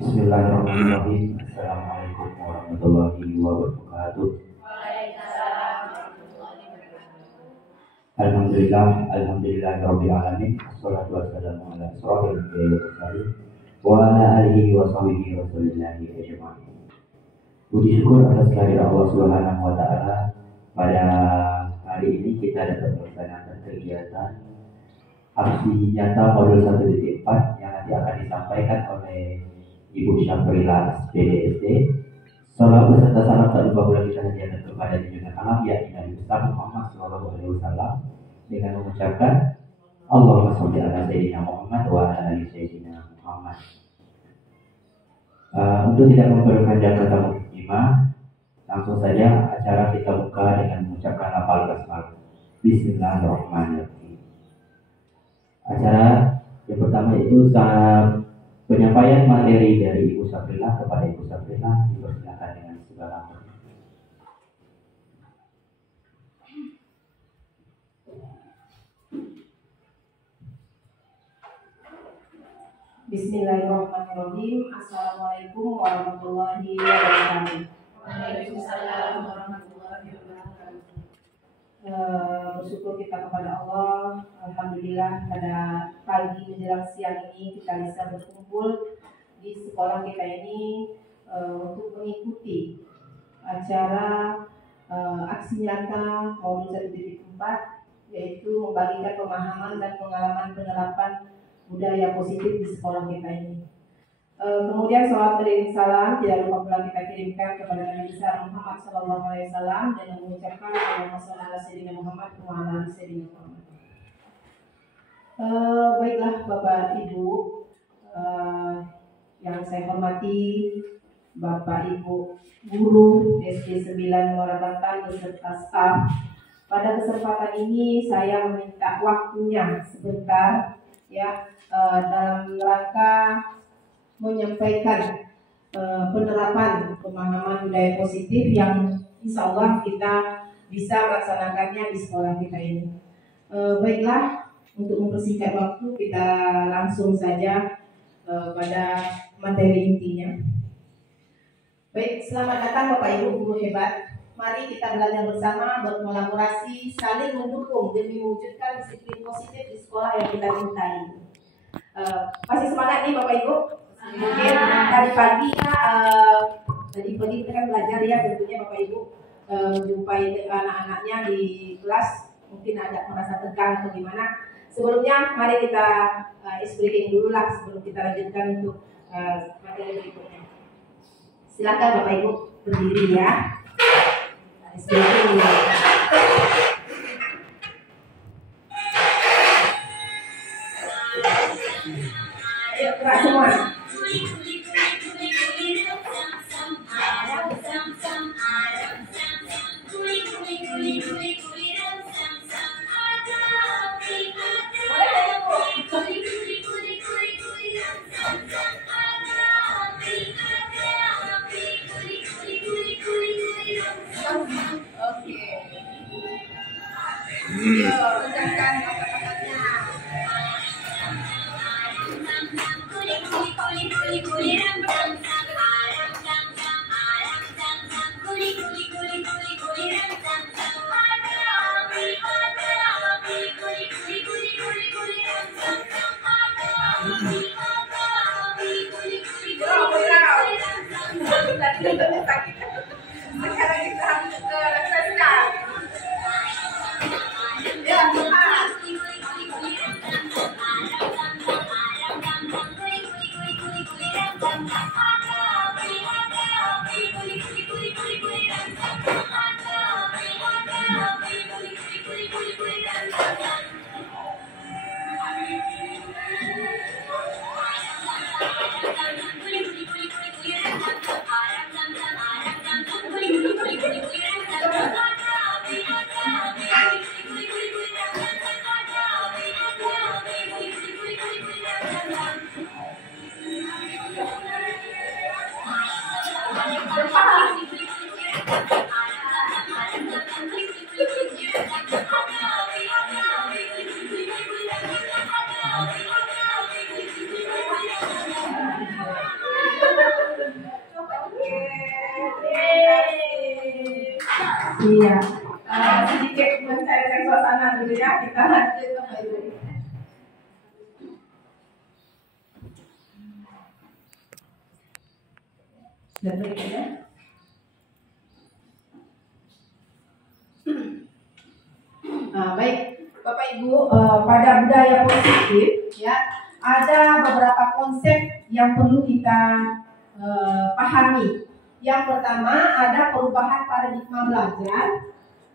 Bismillahirrahmanirrahim. Assalamualaikum warahmatullahi wabarakatuh. Alhamdulillahirabbil alamin. Wassalatu wassalamu ala asyrofil anbiya'i wal mursalin wa ala alihi wa sahbihi wa sallam ajma'in. Puji syukur atas kehadiran Allah Subhanahu wa taala. Pada hari ini kita dapat melaksanakan kegiatan aksi nyata modul 1.4 yang nanti akan disampaikan oleh Ibu Syafrila SPDSD. Salam beserta salam tak lupa pula kita hadiahkan kepada junjungan alam yakni Nabi besar Muhammad SAW dengan mengucapkan Allahumma sholli ala sayyidina Muhammad wa ala ali sayyidina Muhammad. Untuk tidak memperpanjang kata mukadimah, langsung saja acara kita buka dengan mengucapkan lafal basmalah. Bismillahirrahmanirrahim. Acara yang pertama itu penyampaian materi dari Ibu Syafrila kepada Ibu Syafrila. Dipersilakan dengan segala hormat. Bismillahirrahmanirrahim. Assalamualaikum warahmatullahi wabarakatuh. Waalaikumsalam warahmatullahi wabarakatuh. Bersyukur kita kepada Allah. Alhamdulillah pada pagi menjelang siang ini kita bisa berkumpul di sekolah kita ini untuk mengikuti acara aksi nyata modul 1.4, yaitu membagikan pemahaman dan pengalaman penerapan budaya positif di sekolah kita ini. Kemudian salawat beriring salam tidak lupa pula kita kirimkan kepada Nabi besar Muhammad SAW dengan mengucapkan Allahumma sholli ala sayyidina Muhammad wa ala ali sayyidina Muhammad. Baiklah Bapak Ibu yang saya hormati, Bapak Ibu guru SD 9 Muara Bantan beserta staf. Pada kesempatan ini saya meminta waktunya sebentar dalam rangka menyampaikan penerapan pemahaman budaya positif yang insya Allah kita bisa melaksanakannya di sekolah kita ini. Baiklah, untuk mempersingkat waktu kita langsung saja pada materi intinya. Baik, selamat datang Bapak Ibu guru hebat. Mari kita belajar bersama, berkolaborasi, saling mendukung demi mewujudkan disiplin positif di sekolah yang kita cintai. Masih semangat nih Bapak Ibu? Mungkin tadi pagi kita kan belajar ya, tentunya Bapak Ibu menjumpai anak-anaknya di kelas mungkin ada merasa tegang atau gimana. Sebelumnya mari kita ice breaking dulu lah sebelum kita lanjutkan untuk materi berikutnya. Silakan Bapak Ibu berdiri ya. Ice breaking dulu. Ayo gerak semua. Sekarang kita harus refreshkan. Ya, Iya. Sedikit mencairkan suasana dulu ya. Kita lanjut Bapak Ibu. Dan berikutnya. Baik, Bapak Ibu, pada budaya positif ya ada beberapa konsep yang perlu kita pahami. Yang pertama ada perubahan paradigma belajar.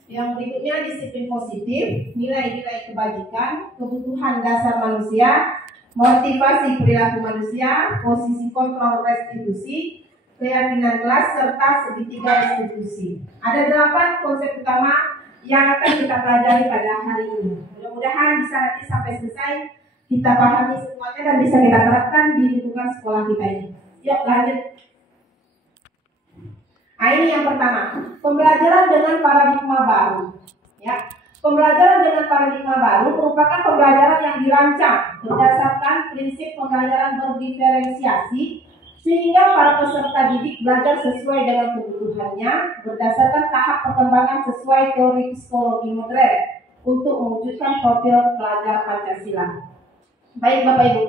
Yang berikutnya disiplin positif, nilai-nilai kebajikan, kebutuhan dasar manusia, motivasi perilaku manusia, posisi kontrol restitusi, keyakinan kelas serta segitiga restitusi. Ada 8 konsep utama yang akan kita pelajari pada hari ini. Mudah-mudahan bisa nanti sampai selesai kita pahami semuanya dan bisa kita terapkan di lingkungan sekolah kita ini. Yuk lanjut. Ini yang pertama, pembelajaran dengan paradigma baru. Ya, pembelajaran dengan paradigma baru merupakan pembelajaran yang dirancang berdasarkan prinsip pembelajaran berdiferensiasi sehingga para peserta didik belajar sesuai dengan kebutuhannya berdasarkan tahap perkembangan sesuai teori psikologi modern untuk mewujudkan profil pelajar Pancasila. Baik Bapak Ibu,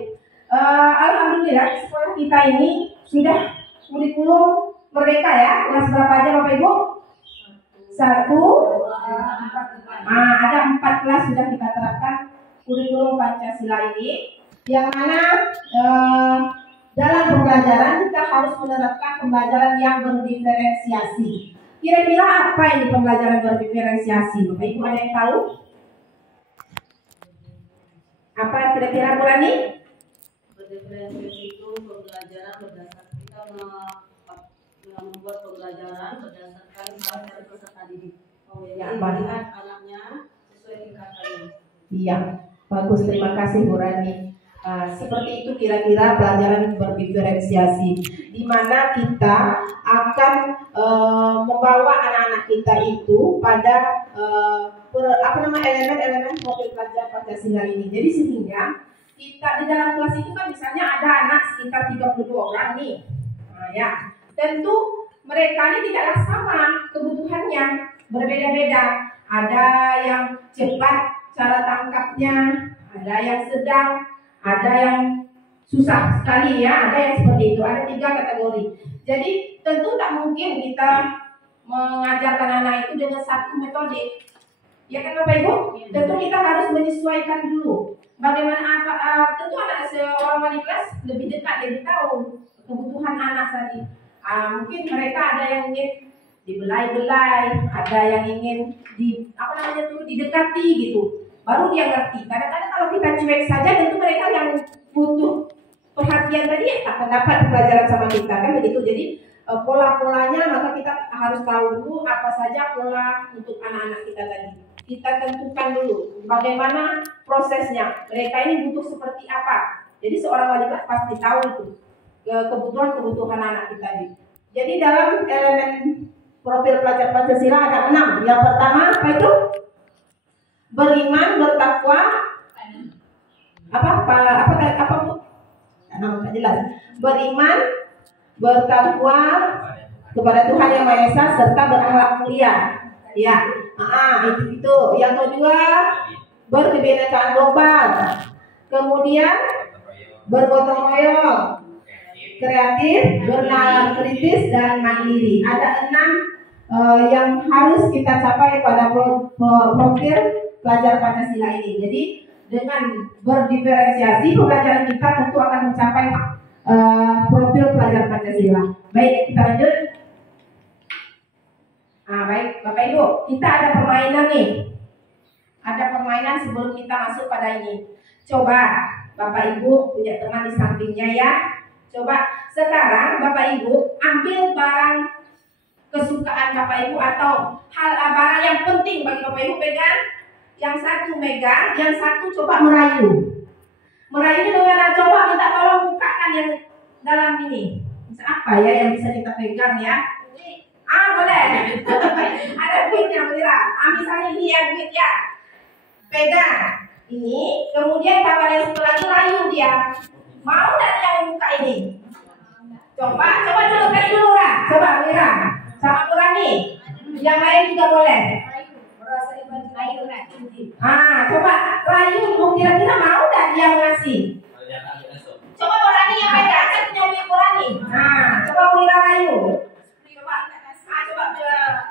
alhamdulillah sekolah kita ini sudah kurikulum merdeka ya. Kelas berapa aja Bapak Ibu? 1, ada 4 kelas sudah kita terapkan kurikulum Pancasila ini, yang mana dalam pembelajaran kita harus menerapkan pembelajaran yang berdiferensiasi. Kira-kira apa ini pembelajaran berdiferensiasi? Bapak Ibu ada yang tahu? Apa kira-kira Burani? Berdiferensiasi itu pembelajaran berdasarkan kita membuat pembelajaran berdasarkan karakter peserta didik. Ya, melihat anaknya sesuai tingkatannya. Iya, bagus, terima kasih Bu Rani. Seperti itu kira-kira pelajaran berdiferensiasi, di mana kita akan membawa anak-anak kita itu pada elemen-elemen profil pelajar Pancasila ini. Jadi sehingga kita di dalam kelas itu kan misalnya ada anak sekitar 32 orang nih, ya tentu mereka ini tidaklah sama kebutuhannya, berbeda-beda. Ada yang cepat cara tangkapnya, ada yang sedang, ada yang susah sekali ya, ada yang seperti itu. Ada 3 kategori. Jadi tentu tak mungkin kita mengajarkan anak itu dengan satu metode. Ya kan Bapak Ibu? Tentu kita harus menyesuaikan dulu. Bagaimana tentu anak seorang wali kelas lebih dekat, lebih tahu kebutuhan anak tadi. Mungkin mereka ada yang ingin dibelai-belai, ada yang ingin didekati gitu. Baru dia ngerti. Kadang-kadang kalau kita cuek saja, tentu mereka yang butuh perhatian tadi akan dapat pelajaran sama kita kan begitu. Jadi pola-polanya maka kita harus tahu dulu apa saja pola untuk anak-anak kita tadi. Kita tentukan dulu bagaimana prosesnya. Mereka ini butuh seperti apa. Jadi seorang wali kelas pasti tahu itu kebutuhan anak kita tadi. Jadi dalam elemen profil pelajar Pancasila ada 6. Yang pertama apa itu? Beriman, bertakwa, apa Bu? Nama jelas. Beriman, bertakwa kepada Tuhan Yang Maha Esa serta berakhlak mulia. Ya, itu. Yang kedua, berkebinekaan global. Kemudian bergotong royong, kreatif, bernalar kritis dan mandiri. Ada 6 yang harus kita capai pada profil pelajar Pancasila ini. Jadi dengan berdiferensiasi pembelajaran kita tentu akan mencapai profil pelajar Pancasila. Baik, kita lanjut. Baik, Bapak Ibu, kita ada permainan nih. Ada permainan sebelum kita masuk pada ini. Coba Bapak Ibu punya teman di sampingnya ya. Coba sekarang Bapak Ibu ambil barang kesukaan Bapak Ibu atau barang yang penting bagi Bapak Ibu pegang. Yang satu megang, yang satu coba merayu. Merayunya dengan coba minta tolong bukakan yang dalam ini. Bisa apa ya yang bisa kita pegang ya? Boleh. Ada duitnya Mira. Misalnya ini ya duit ya. Pegang ini, kemudian kawan yang satu lagi rayu dia. Mau tidak yang buka ini? Coba dulu kan dulu lah. Coba Mira sama Nurani. Yang lain juga boleh. Merasa ibadah lain nak tinggi. Coba rayu, kira-kira mau nggak dia ngasih? Coba Borani yang pegang, saya punya Bu Borani. Coba Bu Ira rayu. Coba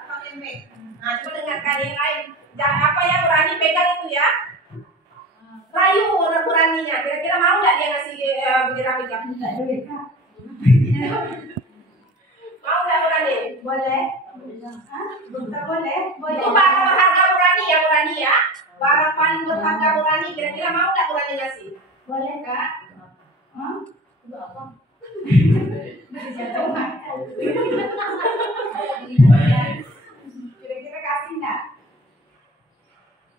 Pak Emek. Coba dengarkan yang lain. Jangan apa ya Borani pegang itu ya. Rayu Boraninya, kira-kira mau nggak dia ngasih Bu Ira pegang? Mau nggak Borani? Boleh. Boleh. Itu barang berharga Borani ya. Barang paling berharga Borani, kira-kira mau nggak Borani ngasih? Boleh Kak. Itu apa? Kira-kira kasih nggak?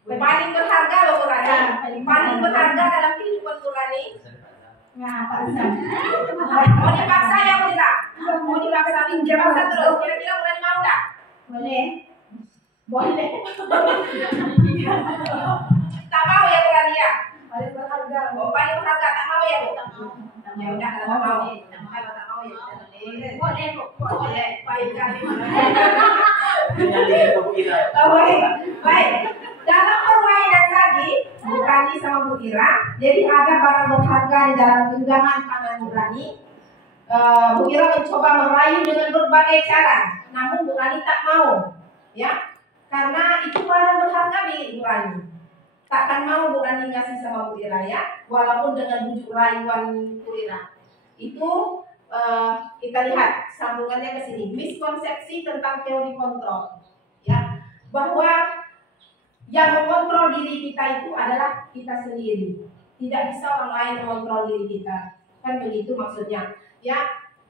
Paling berharga loh Borani. Paling berharga dalam kehidupan Borani. Paksa. Mau dipaksa ya Bu Ira? Mau dipaksa terus. Kira-kira Borani mau nggak? Boleh. Tak mau ya Borani ya? Paling berharga. Paling berharga tak mau ya Bu? Ya udah kalau mau. Kalau tak mau ya boleh. Boleh. Baik kali. Baik. Dalam permainan tadi Borani sama Bu Ira, jadi ada barang berharga di dalam genggaman tangan Borani. Bu Ira mencoba merayu dengan berbagai cara, namun Borani tak mau, ya, karena itu barang berharga milik Borani. Takkan mau Borani ngasih sama Bu Ira ya, walaupun dengan bujuk rayuan Bu Ira. Itu kita lihat sambungannya ke sini. Miskonsepsi tentang teori kontrol, ya, bahwa yang mengontrol diri kita itu adalah kita sendiri. Tidak bisa orang lain mengontrol diri kita. Kan begitu maksudnya. Ya,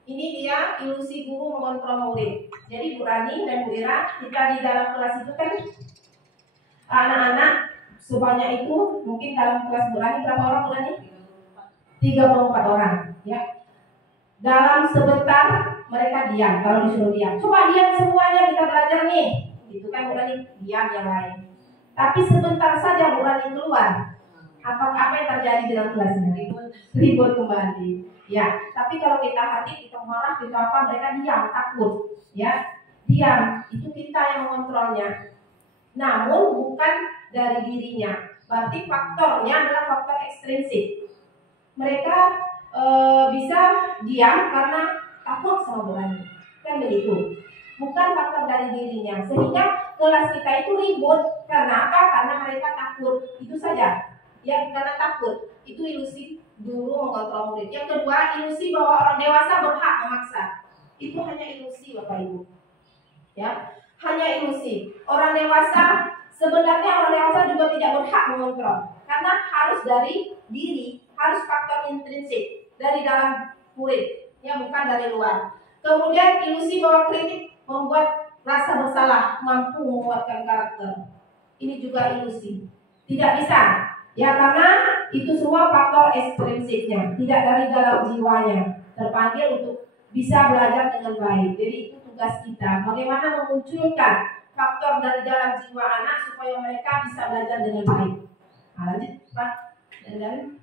ini dia ilusi guru mengontrol murid. Jadi Borani dan Bu Ira, kita di dalam kelas itu kan anak-anak sebanyak itu, mungkin dalam kelas Borani berapa orang Borani? 34 orang, ya. Dalam sebentar mereka diam kalau disuruh diam. Coba diam semuanya, kita belajar nih. Itu kan Borani diam yang lain. Tapi sebentar saja Borani keluar. Apa yang terjadi dalam kelasnya? Ribut kembali. Ya, tapi kalau kita hati, kita marah, kita apa, mereka diam, takut. Ya, diam. Itu kita yang mengontrolnya. Namun bukan dari dirinya. Berarti faktornya adalah faktor ekstrinsik. Mereka bisa diam karena takut sama Borani. Kan begitu. Bukan faktor dari dirinya. Sehingga kelas kita itu ribut. Karena apa? Karena mereka takut. Itu saja. Ya, karena takut. Itu ilusi guru mengontrol murid. Yang kedua, ilusi bahwa orang dewasa berhak memaksa. Itu hanya ilusi Bapak Ibu. Ya, hanya ilusi. Orang dewasa, sebenarnya orang dewasa juga tidak berhak mengontrol. Karena harus dari diri, harus faktor intrinsik dari dalam murid, ya, bukan dari luar. Kemudian ilusi bahwa kritik membuat rasa bersalah, mampu menguatkan karakter. Ini juga ilusi. Tidak bisa. Ya, karena itu semua faktor ekstrinsiknya, tidak dari dalam jiwanya. Terpanggil untuk bisa belajar dengan baik. Jadi itu tugas kita. Bagaimana memunculkan faktor dari dalam jiwa anak supaya mereka bisa belajar dengan baik. Lanjut Pak. Dan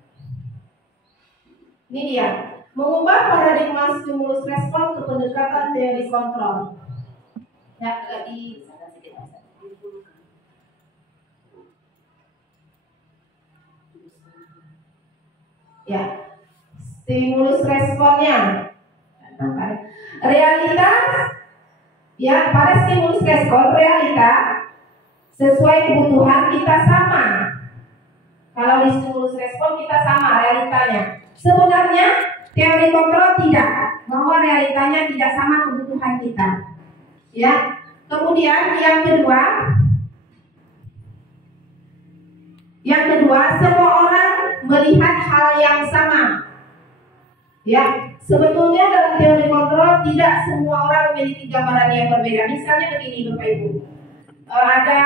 ini dia. Mengubah paradigma stimulus respon ke pendekatan teori kontrol. Ya, di sana sedikit. Ya, stimulus responnya. Realita, ya, pada stimulus respon realita sesuai kebutuhan kita sama. Kalau di stimulus respon kita sama realitanya. Sebenarnya teori kontrol tidak, bahwa realitanya tidak sama kebutuhan kita. Ya, kemudian yang kedua, semua orang melihat hal yang sama. Ya, sebetulnya dalam teori kontrol tidak semua orang memiliki gambaran yang berbeda. Misalnya begini Bapak Ibu, ada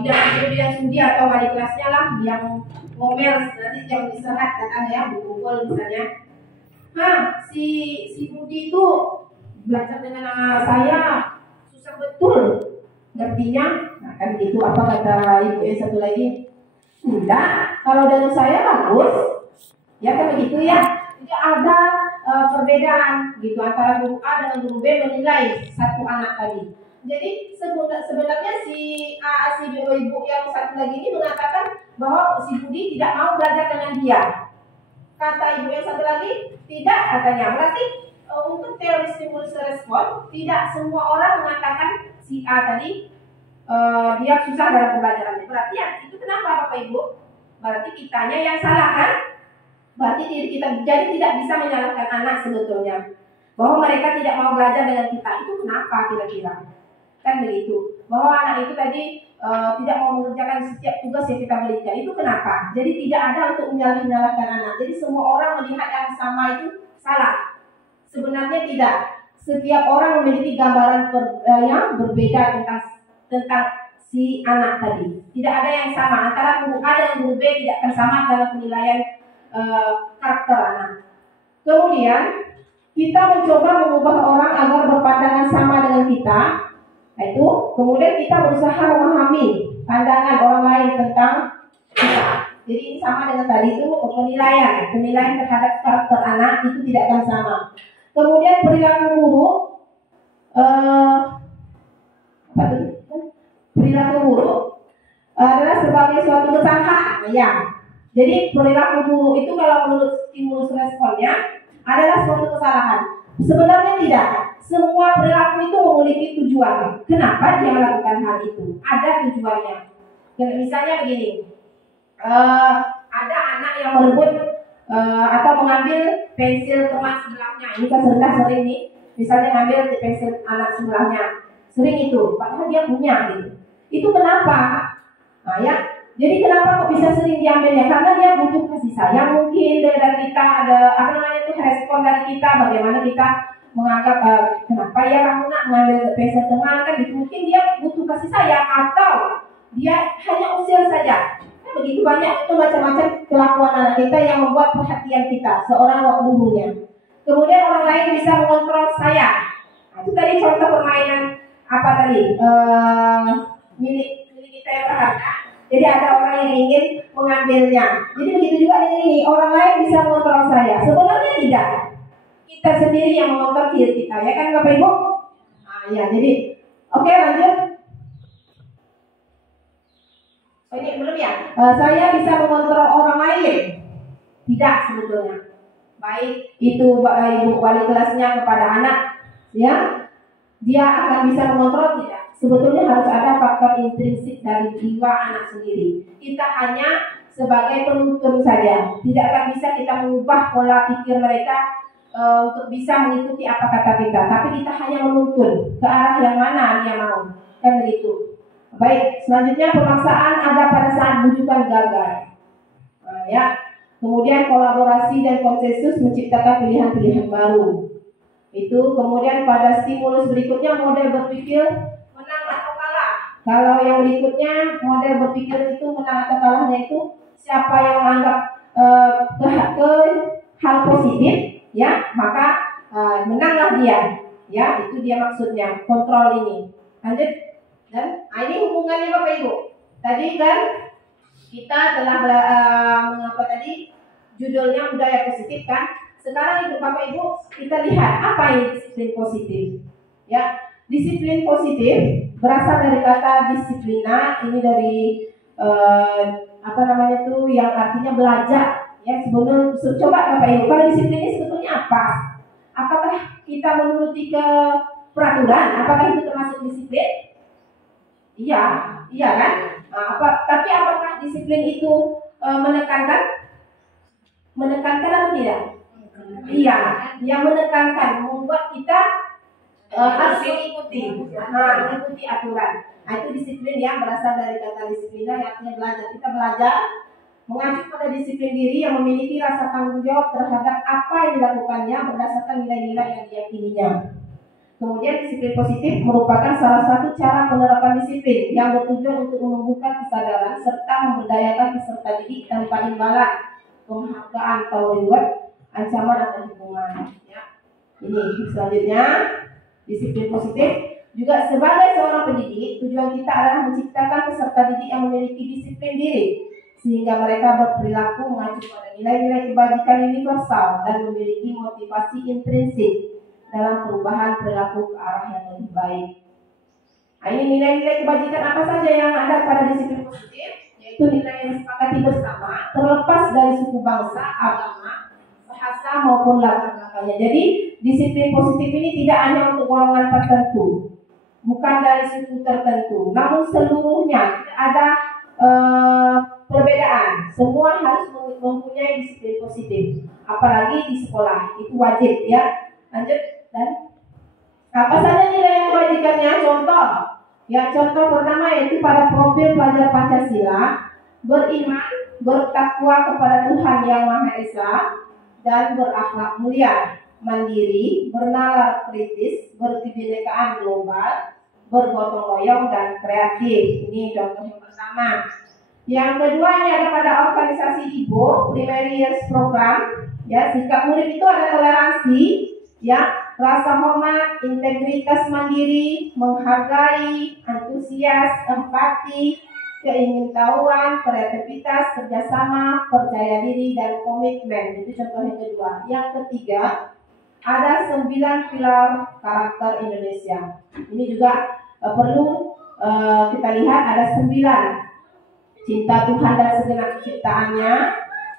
bidang studi atau wali kelasnya lah yang ngomel nanti jam istirahat datang ya berkumpul misalnya. Si Budi itu belajar dengan saya susah betul ngertinya. Nah, kan gitu. Apa kata ibu yang satu lagi? Enggak, kalau dengan saya bagus. Ya kan begitu ya. Jadi ada perbedaan gitu antara guru A dengan guru B menilai satu anak tadi. Jadi sebenarnya si A, si ibu yang satu lagi ini mengatakan bahwa si Budi tidak mau belajar dengan dia. Kata ibu yang satu lagi, tidak katanya. Berarti untuk teori stimulus respon, tidak semua orang mengatakan si A tadi dia susah dalam pembelajarannya. Berarti ya, itu kenapa Bapak Ibu? Berarti kitanya yang salah kan? Berarti diri kita jadi tidak bisa menyalahkan anak sebetulnya. Bahwa mereka tidak mau belajar dengan kita, itu kenapa kira-kira? Kan begitu. Bahwa anak itu tadi tidak mau mengerjakan setiap tugas yang kita berikan, itu kenapa? Jadi tidak ada untuk menyalahkan anak. Jadi semua orang melihat yang sama itu salah. Sebenarnya tidak. Setiap orang memiliki gambaran yang berbeda tentang si anak tadi. Tidak ada yang sama antara guru A dan guru B, tidak akan sama dalam penilaian karakter anak. Kemudian kita mencoba mengubah orang agar berpandangan sama dengan kita. Itu kemudian kita berusaha memahami pandangan orang lain tentang kita. Jadi ini sama dengan tadi itu penilaian terhadap karakter anak itu tidak akan sama. Kemudian perilaku buruk, perilaku buruk adalah sebagai suatu kesalahan. Ya. Jadi perilaku buruk itu kalau menurut stimulus responnya adalah suatu kesalahan. Sebenarnya tidak. Semua perilaku itu memiliki tujuan. Kenapa dia melakukan hal itu? Ada tujuannya. Misalnya begini, ada anak yang merebut atau mengambil pensil teman sebelahnya. Ini kan sering nih. Misalnya ngambil pensil anak sebelahnya. Sering itu, padahal dia punya gitu. Itu kenapa? Nah ya. Jadi kenapa kok bisa sering diambilnya? Karena dia butuh kasih sayang mungkin dari kita, ada respon dari kita, bagaimana kita menganggap kenapa ya kamu nak mengambil pensil teman kan? Mungkin dia butuh kasih sayang atau dia hanya usir saja. Kan begitu banyak itu macam-macam kelakuan anak kita yang membuat perhatian kita seorang gurunya. Kemudian orang lain bisa mengontrol saya. Nah, itu tadi contoh permainan apa tadi? Milik kita yang berharga. Jadi ada orang yang ingin mengambilnya. Jadi begitu juga dengan ini, orang lain bisa mengontrol saya. Sebenarnya tidak. Kita sendiri yang mengontrol diri kita, ya kan Bapak Ibu? Nah, ya, jadi oke, lanjut. Ini belum ya? Saya bisa mengontrol orang lain. Tidak sebetulnya. Baik itu ibu wali kelasnya kepada anak, ya, dia akan bisa mengontrol tidak. Sebetulnya harus ada faktor intrinsik dari jiwa anak sendiri. Kita hanya sebagai penuntun saja. Tidak akan bisa kita mengubah pola pikir mereka untuk bisa mengikuti apa kata kita. Tapi kita hanya menuntun ke arah yang mana dia mau. Kan begitu. Baik, selanjutnya pemaksaan ada pada saat bujukan gagal. Nah, ya. Kemudian kolaborasi dan konsensus menciptakan pilihan-pilihan baru. Itu kemudian pada stimulus berikutnya model berpikir menang atau kalah. Kalau yang berikutnya model berpikir itu menang atau kalahnya itu siapa yang menganggap ke hal positif, ya maka menanglah dia, ya itu dia maksudnya kontrol ini. Lanjut dan ini hubungannya Bapak Ibu. Tadi kan kita telah mengapa tadi judulnya budaya positif kan. Sekarang itu Bapak Ibu kita lihat apa ini disiplin positif, ya. Disiplin positif berasal dari kata disiplina, ini dari yang artinya belajar. Ya, sebelum coba Bapak Ibu, kalau disiplin ini sebetulnya apa? Apakah kita menuruti ke peraturan? Apakah itu termasuk disiplin? Iya kan? Tapi apakah disiplin itu menekankan atau tidak? Iya, yang menekankan, membuat kita harus mengikuti aturan. Nah, itu disiplin yang berasal dari kata disiplina yang artinya belajar. Kita belajar mengacu pada disiplin diri yang memiliki rasa tanggung jawab terhadap apa yang dilakukannya berdasarkan nilai-nilai yang diyakininya. Kemudian disiplin positif merupakan salah satu cara penerapan disiplin yang bertujuan untuk menumbuhkan kesadaran serta memberdayakan peserta didik tanpa imbalan, penghargaan atau reward, ancaman atau hukuman. Ya. Ini selanjutnya. Disiplin positif juga sebagai seorang pendidik, tujuan kita adalah menciptakan peserta didik yang memiliki disiplin diri sehingga mereka berperilaku mengacu pada nilai-nilai kebajikan universal dan memiliki motivasi intrinsik dalam perubahan perilaku ke arah yang lebih baik. Nah, ini nilai-nilai kebajikan apa saja yang ada pada disiplin positif, yaitu nilai yang disepakati bersama, terlepas dari suku bangsa, agama, bahasa maupun latar belakangnya. Jadi disiplin positif ini tidak hanya untuk golongan tertentu, bukan dari suku tertentu, namun seluruhnya tidak ada perbedaan. Semua harus mempunyai disiplin positif, apalagi di sekolah itu wajib ya. Lanjut dan apa saja nilai yang kebajikannya? Contoh. Ya, contoh pertama yaitu pada profil pelajar Pancasila, beriman, bertakwa kepada Tuhan Yang Maha Esa, dan berakhlak mulia, mandiri, bernalar kritis, berkebinekaan global, bergotong royong, dan kreatif. Ini contoh yang pertama. Yang kedua ini ada pada organisasi IBO, Primary Years Program. Ya, sikap murid itu ada toleransi, ya, rasa hormat, integritas mandiri, menghargai, antusias, empati, keingintahuan, kreativitas, kerjasama, percaya diri, dan komitmen. Itu contoh yang kedua. Yang ketiga, ada 9 pilar karakter Indonesia. Ini juga perlu kita lihat, ada 9. Cinta Tuhan dan segenap ciptaannya,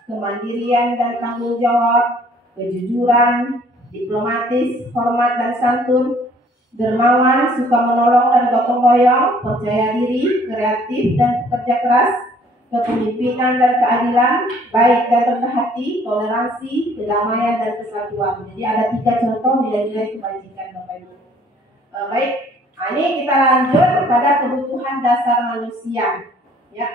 kemandirian dan tanggung jawab, kejujuran, diplomatis, hormat dan santun, dermawan, suka menolong dan gotong royong, percaya diri, kreatif dan bekerja keras, kepemimpinan dan keadilan, baik dan rendah hati, toleransi, kedamaian dan kesatuan. Jadi ada 3 contoh nilai-nilai kebajikan Bapak Ibu. Baik, nah, ini kita lanjut pada kebutuhan dasar manusia. Ya,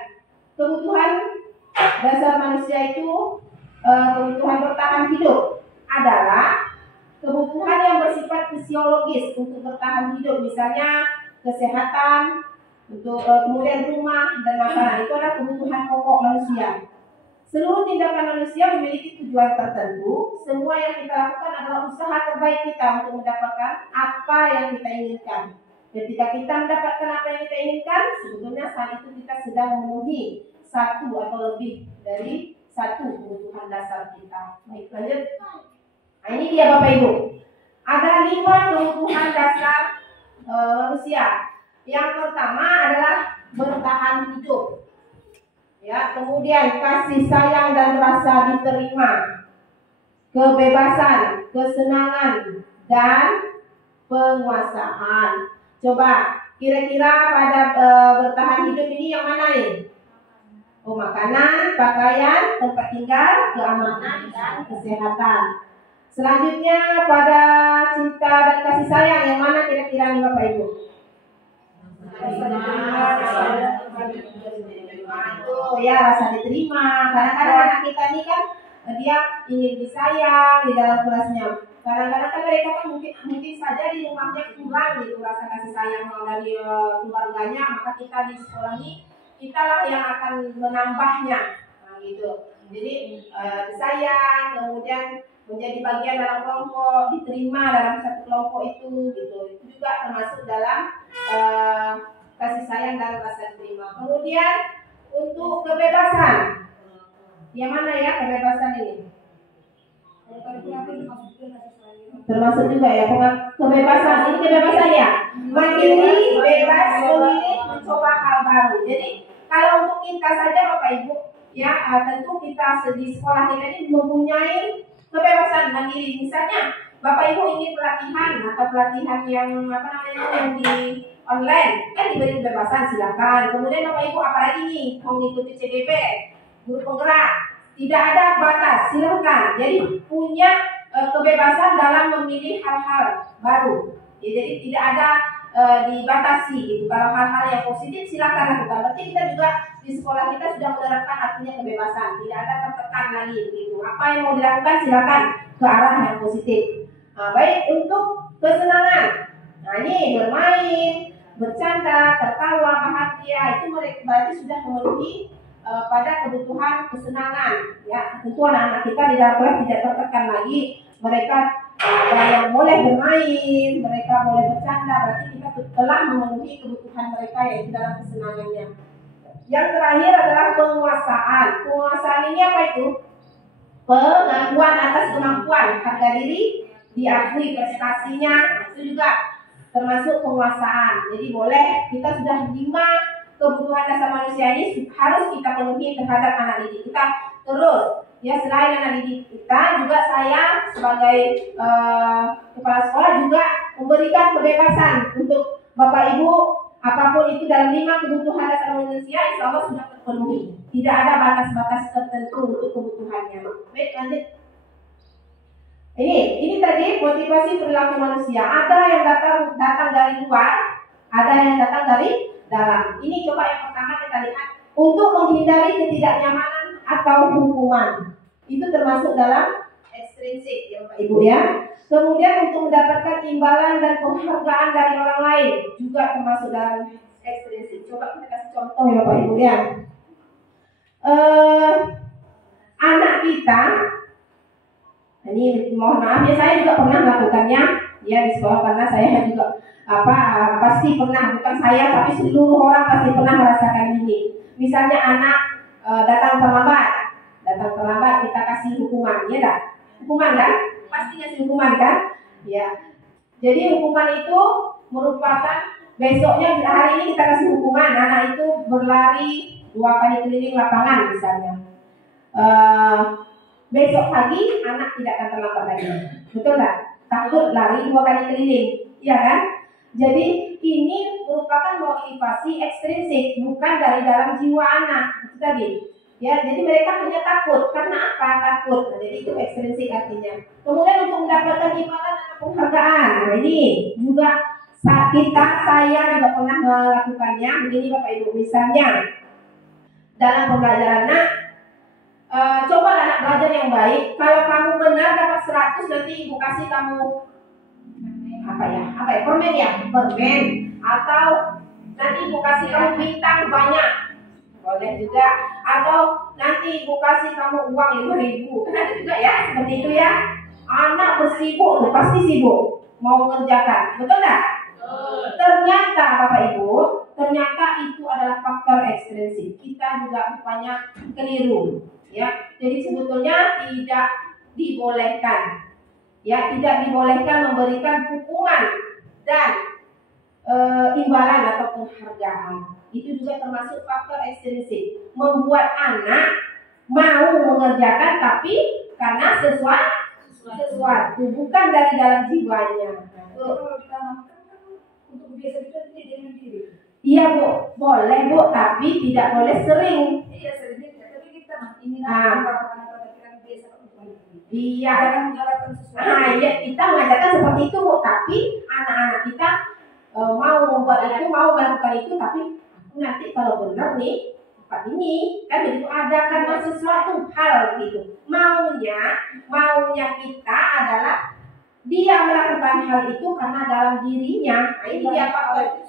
kebutuhan dasar manusia itu kebutuhan bertahan hidup adalah kebutuhan yang bersifat fisiologis untuk bertahan hidup, misalnya kesehatan, untuk kemudian rumah dan makanan. Itu adalah kebutuhan pokok manusia. Seluruh tindakan manusia memiliki tujuan tertentu. Semua yang kita lakukan adalah usaha terbaik kita untuk mendapatkan apa yang kita inginkan. Ketika kita mendapatkan apa yang kita inginkan, sebetulnya saat itu kita sedang memenuhi satu atau lebih dari satu kebutuhan dasar kita. Baik, lanjut. Nah, ini dia Bapak Ibu. Ada 5 kebutuhan dasar manusia. Yang pertama adalah bertahan hidup. Ya, kemudian kasih sayang dan rasa diterima, kebebasan, kesenangan, dan penguasaan. Coba kira-kira pada bertahan hidup ini yang mana nih? Oh, makanan, pakaian, tempat tinggal, keamanan, dan kesehatan. Selanjutnya pada cinta dan kasih sayang, yang mana kira-kira nih Bapak Ibu? Itu ya, rasa diterima. Kadang-kadang anak kita nih kan dia ingin disayang di dalam kelasnya. Kadang-kadang kan mereka kan mungkin saja di rumahnya kurang gitu rasa kasih sayang dari keluarganya, maka kita di sekolah ini kitalah yang akan menambahnya. Nah, gitu. Jadi disayang, kemudian menjadi bagian dalam kelompok, diterima dalam satu kelompok itu, gitu. Itu juga termasuk dalam kasih sayang dan rasa diterima. Kemudian untuk kebebasan, yang mana ya kebebasan ini? Termasuk juga ya kebebasan. Ini kebebasan ya, mandiri, bebas memilih, mencoba hal baru. Jadi kalau untuk kita saja Bapak Ibu, ya tentu kita di sekolah kita ini mempunyai kebebasan mandiri. Misalnya Bapak Ibu ingin pelatihan atau pelatihan yang yang di online, kan diberi kebebasan, silakan. Kemudian Bapak Ibu apalagi nih mau mengikuti CDP, guru penggerak, tidak ada batas, silakan. Jadi punya kebebasan dalam memilih hal-hal baru. Ya, jadi tidak ada dibatasi gitu. Kalau hal-hal yang positif silakan lakukan. Berarti kita juga di sekolah kita sudah menerapkan artinya kebebasan, tidak ada tertekan lagi gitu. Apa yang mau dilakukan silakan ke arah yang positif. Nah, baik untuk kesenangan. Nah, ini bermain, bercanda, tertawa, bahagia, itu berarti sudah memenuhi pada kebutuhan kesenangan. Ya, tentu anak-anak kita di dalam kelas tidak tertekan lagi. Mereka yang boleh bermain, mereka boleh bercanda, berarti kita telah memenuhi kebutuhan mereka yaitu dalam kesenangannya. Yang terakhir adalah penguasaan. Penguasaan ini apa itu? Pengakuan atas kemampuan, harga diri, diakui prestasinya, itu juga termasuk penguasaan. Jadi boleh kita sudah 5 kebutuhan dasar manusia ini harus kita penuhi terhadap anak didik kita. Terus ya, selain anak didik kita, juga saya sebagai kepala sekolah juga memberikan kebebasan untuk Bapak Ibu, apapun itu dalam 5 kebutuhan dasar manusia, insya Allah sudah terpenuhi. Tidak ada batas-batas tertentu untuk kebutuhannya. Baik, lanjut. Ini tadi motivasi perilaku manusia. Ada yang datang dari luar, ada yang datang dari dalam. Ini coba yang pertama kita lihat, untuk menghindari ketidaknyamanan atau hukuman. Itu termasuk dalam ekstrinsik ya Bapak Ibu ya. Kemudian untuk mendapatkan imbalan dan penghargaan dari orang lain juga termasuk dalam ekstrinsik. Coba kita kasih contoh ya Bapak Ibu ya. Anak kita, ini mohon maaf ya, saya juga pernah melakukannya ya di sekolah, karena saya juga pasti pernah, bukan saya tapi seluruh orang pasti pernah merasakan ini. Misalnya anak datang terlambat kita kasih hukuman, ya tak? Hukuman kan? Pasti kasih hukuman kan? Ya. Jadi hukuman itu merupakan besoknya, hari ini kita kasih hukuman, anak itu berlari 2 kali keliling lapangan misalnya. Besok pagi anak tidak akan terlambat lagi, betul tak? Takut lari 2 kali keliling, ya kan? Jadi ini merupakan motivasi ekstrinsik, bukan dari dalam jiwa anak, itu tadi. Ya, jadi mereka hanya takut, karena apa? Takut. Nah, jadi itu ekstrinsik artinya. Kemudian untuk mendapatkan imbalan atau penghargaan, nah ini juga saya juga pernah melakukannya. Begini Bapak Ibu, misalnya dalam pembelajaran, coba anak belajar yang baik. Kalau kamu benar dapat 100, nanti ibu kasih kamu permen, atau nanti ibu kasih kamu bintang banyak, boleh juga. Atau nanti ibu kasih kamu uang 5.000, kan ada juga ya seperti itu ya. Anak bersibuk tuh, pasti sibuk mau mengerjakan, betul tak? Ternyata Bapak Ibu, itu adalah faktor ekstrinsik. Kita juga rupanya keliru. Ya, jadi sebetulnya tidak dibolehkan, ya, tidak dibolehkan memberikan hukuman dan imbalan atau penghargaan. Itu juga termasuk faktor ekstrinsik, membuat anak mau mengerjakan tapi karena sesuatu bukan dari dalam jiwanya. Untuk biasa itu tidak dengan diri. Iya Bu, boleh Bu, tapi tidak boleh sering. Iya sering, tapi kita ingin apa biasa untuk iya. Mengharapkan sesuatu. Iya, kita mengajarkan seperti itu Bu, tapi anak-anak kita mau membuat itu, mau melakukan itu, tapi nanti kalau benar nih ini kan begitu, ada karena sesuatu hal gitu. Maunya kita adalah dia melakukan hal itu karena dalam dirinya. Nah, ini dia faktor.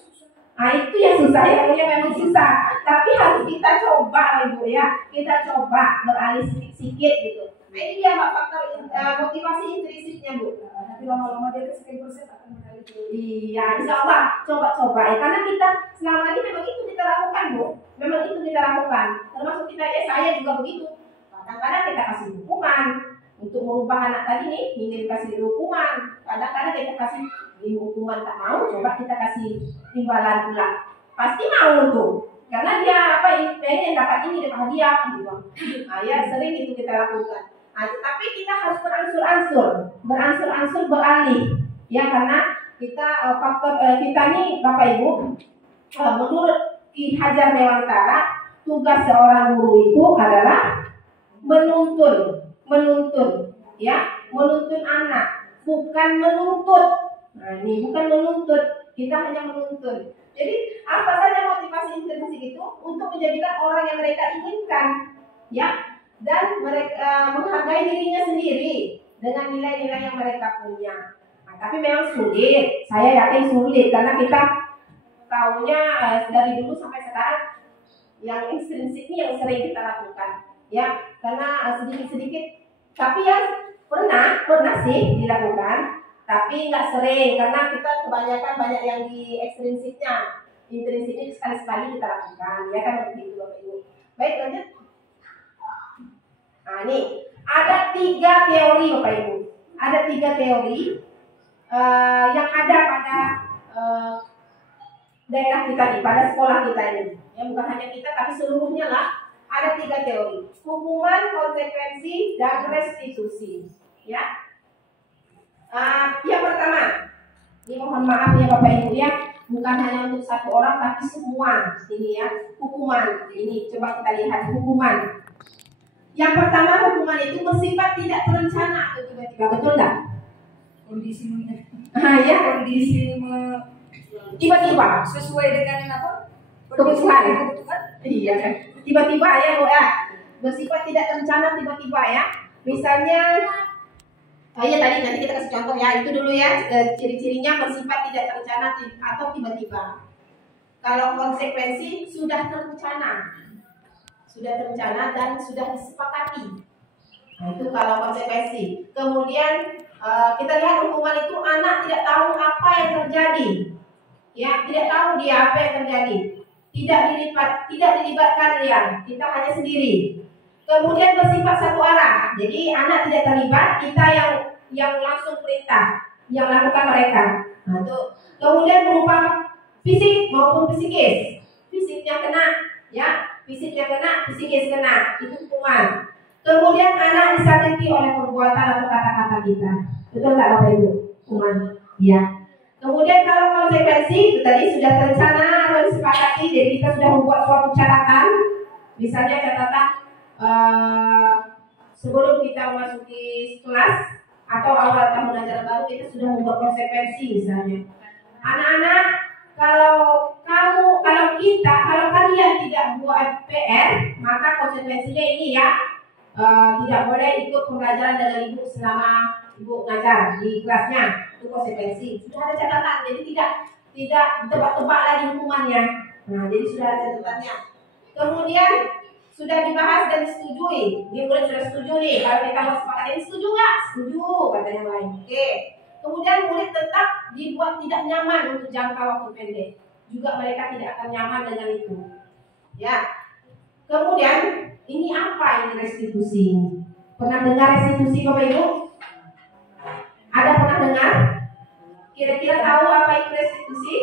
Nah, itu yang susah ya, memang susah. Tapi harus kita coba Ibu ya. Kita coba beralih sedikit gitu. Nah, ini dia faktor motivasi intrinsiknya Bu. Nanti lama-lama dia sekian persen akan beralih. Iya, insya Allah coba ya. Karena kita selama ini memang itu kita lakukan Bu. Memang itu kita lakukan. Termasuk kita ya, saya juga begitu. Kadang-kadang kita kasih hukuman untuk merubah anak tadi nih, ingin kasih hukuman. Kadang-kadang kita kasih hukuman tak mau, coba kita kasih imbalan pula. Pasti mau tuh. Karena dia pengen dapat ini dapat hadiah gitu. Nah, ya sering itu kita lakukan. Nah, tapi kita harus beransur-ansur beralih. Ya, karena kita faktor kita nih Bapak Ibu, menurut Ki Hajar Dewantara, tugas seorang guru itu adalah menuntun anak, bukan menuntut. Nah, ini bukan menuntut, kita hanya menuntun. Jadi apa saja motivasi intrinsik itu untuk menjadikan orang yang mereka inginkan, ya, dan mereka menghargai dirinya sendiri dengan nilai-nilai yang mereka punya. Nah, tapi memang sulit, saya yakin sulit, karena kita tahunya dari dulu sampai sekarang yang intrinsik ini yang sering kita lakukan, ya, karena sedikit-sedikit. Tapi ya pernah sih dilakukan, tapi nggak sering, karena kita kebanyakan banyak yang di ekstrinsiknya. Intrinsiknya sekali-sekali kita lakukan, ya kan, begitu Bapak Ibu. Baik, lanjut. Nah, ini ada 3 teori Bapak Ibu. Ada 3 teori yang ada pada daerah kita nih, pada sekolah kita ini. Ya bukan hanya kita tapi seluruhnya lah. Ada 3 teori: hukuman, konsekuensi, dan restitusi. Ya. Yang pertama, ini mohon maaf ya Bapak Ibu ya, bukan hanya untuk satu orang tapi semua ini ya, hukuman. Ini coba kita lihat hukuman. Yang pertama, hukuman itu bersifat tidak terencana atau tiba-tiba, betul nggak? Kondisinya. Ya, Kondisi tiba-tiba sesuai dengan apa? Kebutuhan. Iya kan. Tiba-tiba ya, Bu ya. Bersifat tidak terencana tiba-tiba ya. Misalnya ya tadi nanti kita kasih contoh ya. Itu dulu ya, ciri-cirinya bersifat tidak terencana atau tiba-tiba. Kalau konsekuensi sudah terencana. Sudah terencana dan sudah disepakati. Nah, itu kalau konsekuensi. Kemudian kita lihat hukuman itu anak tidak tahu apa yang terjadi. Ya, tidak tahu dia apa yang terjadi. Tidak dilibatkan dia, kita hanya sendiri. Kemudian bersifat satu arah. Jadi anak tidak terlibat, kita yang langsung perintah, yang lakukan mereka. Nah, itu. Kemudian berupa fisik maupun psikis. Fisiknya kena, ya, fisiknya kena, psikis kena, itu hukuman. Kemudian anak disakiti oleh perbuatan atau kata-kata kita. Betul nggak Bapak Ibu? Hukuman. Ya. Kemudian kalau konsekuensi itu tadi sudah terencana atau disepakati, jadi kita sudah membuat suatu catatan. Misalnya catatan sebelum kita memasuki kelas atau awal tahun ajaran baru, kita sudah membuat konsekuensi misalnya. Anak-anak, kalau kalian tidak buat PR, maka konsekuensinya ini ya, tidak boleh ikut pembelajaran dengan ibu selama ibu ngajar di kelasnya. Itu konsekuensi. Sudah ada catatan, jadi tidak tebak-tebak lagi hukumannya. Nah, jadi sudah ada catatannya. Kemudian sudah dibahas dan disetujui. Ini murid sudah setuju nih. Kalau kita mau sepakat ini, setuju nggak? Setuju, kata yang lain. Oke. Kemudian murid tetap dibuat tidak nyaman untuk jangka waktu pendek. Juga mereka tidak akan nyaman dengan itu. Ya. Kemudian ini apa ini restitusi? Pernah dengar restitusi Bapak Ibu? Ada pernah dengar? Kira-kira tahu apa itu restitusi?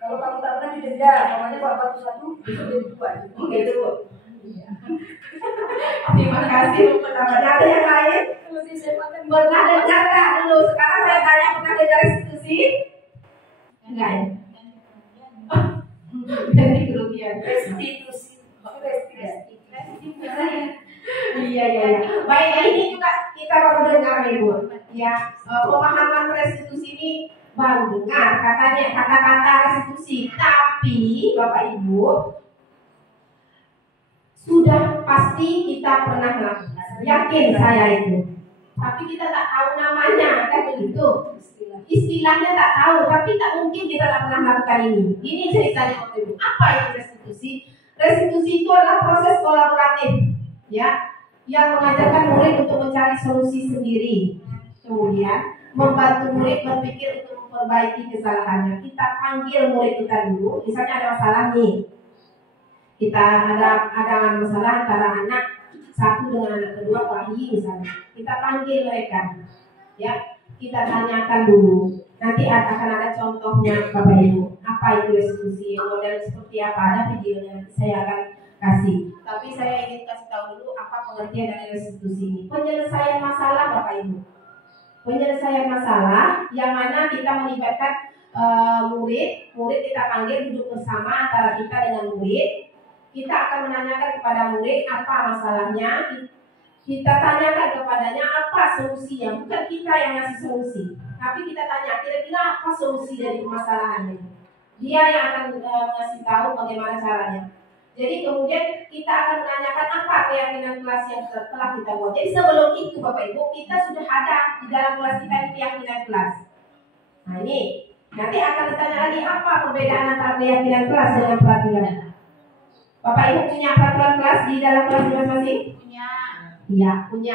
Kalau kamu tak pernah didenda, namanya kalau 1 bisa jadi 2. Gitu. Terima kasih pendapatnya. Ada yang lain? Pernah dengar nggak dulu? Sekarang saya tanya, pernah dengar restitusi? Enggak ya? Ganti kerugian. Restitusi. Iya. Baik, ini juga kita baru dengar Ibu. Ya, pemahaman restitusi ini baru dengar katanya kata-kata restitusi. Tapi Bapak Ibu sudah pasti kita pernah melakukan. Yakin saya itu. Tapi kita tak tahu namanya, kan begitu. Istilahnya tak tahu, tapi tak mungkin kita tak pernah melakukan ini. Ini ceritanya Bapak Ibu. Apa itu restitusi? Restitusi itu adalah proses kolaboratif, ya, yang mengajarkan murid untuk mencari solusi sendiri. Kemudian membantu murid berpikir untuk memperbaiki kesalahannya. Kita panggil murid kita dulu. Misalnya ada masalah nih. Kita ada masalah antara anak satu dengan anak kedua kelahi misalnya. Kita panggil mereka, ya. Kita tanyakan dulu. Nanti akan ada contohnya Bapak Ibu. Apa itu restitusi? Model seperti apa? Ada videonya. Nanti saya akan kasih. Tapi saya ingin kasih tahu dulu apa pengertian dari restitusi ini. Penyelesaian masalah Bapak Ibu. Penyelesaian masalah yang mana kita melibatkan murid kita panggil duduk bersama antara kita dengan murid. Kita akan menanyakan kepada murid apa masalahnya. Kita tanyakan kepadanya apa solusinya. Bukan kita yang ngasih solusi, tapi kita tanya kira-kira apa solusi dari permasalahannya. Dia yang akan mengasih tahu bagaimana caranya. Jadi kemudian kita akan menanyakan apa keyakinan kelas yang telah kita buat. Jadi sebelum itu Bapak Ibu, kita sudah ada di dalam kelas kita di keyakinan kelas. Nah ini nanti akan ditanya lagi apa perbedaan antara keyakinan kelas dengan peraturan. Bapak Ibu punya peraturan kelas di dalam kelas masing-masing? Iya, punya.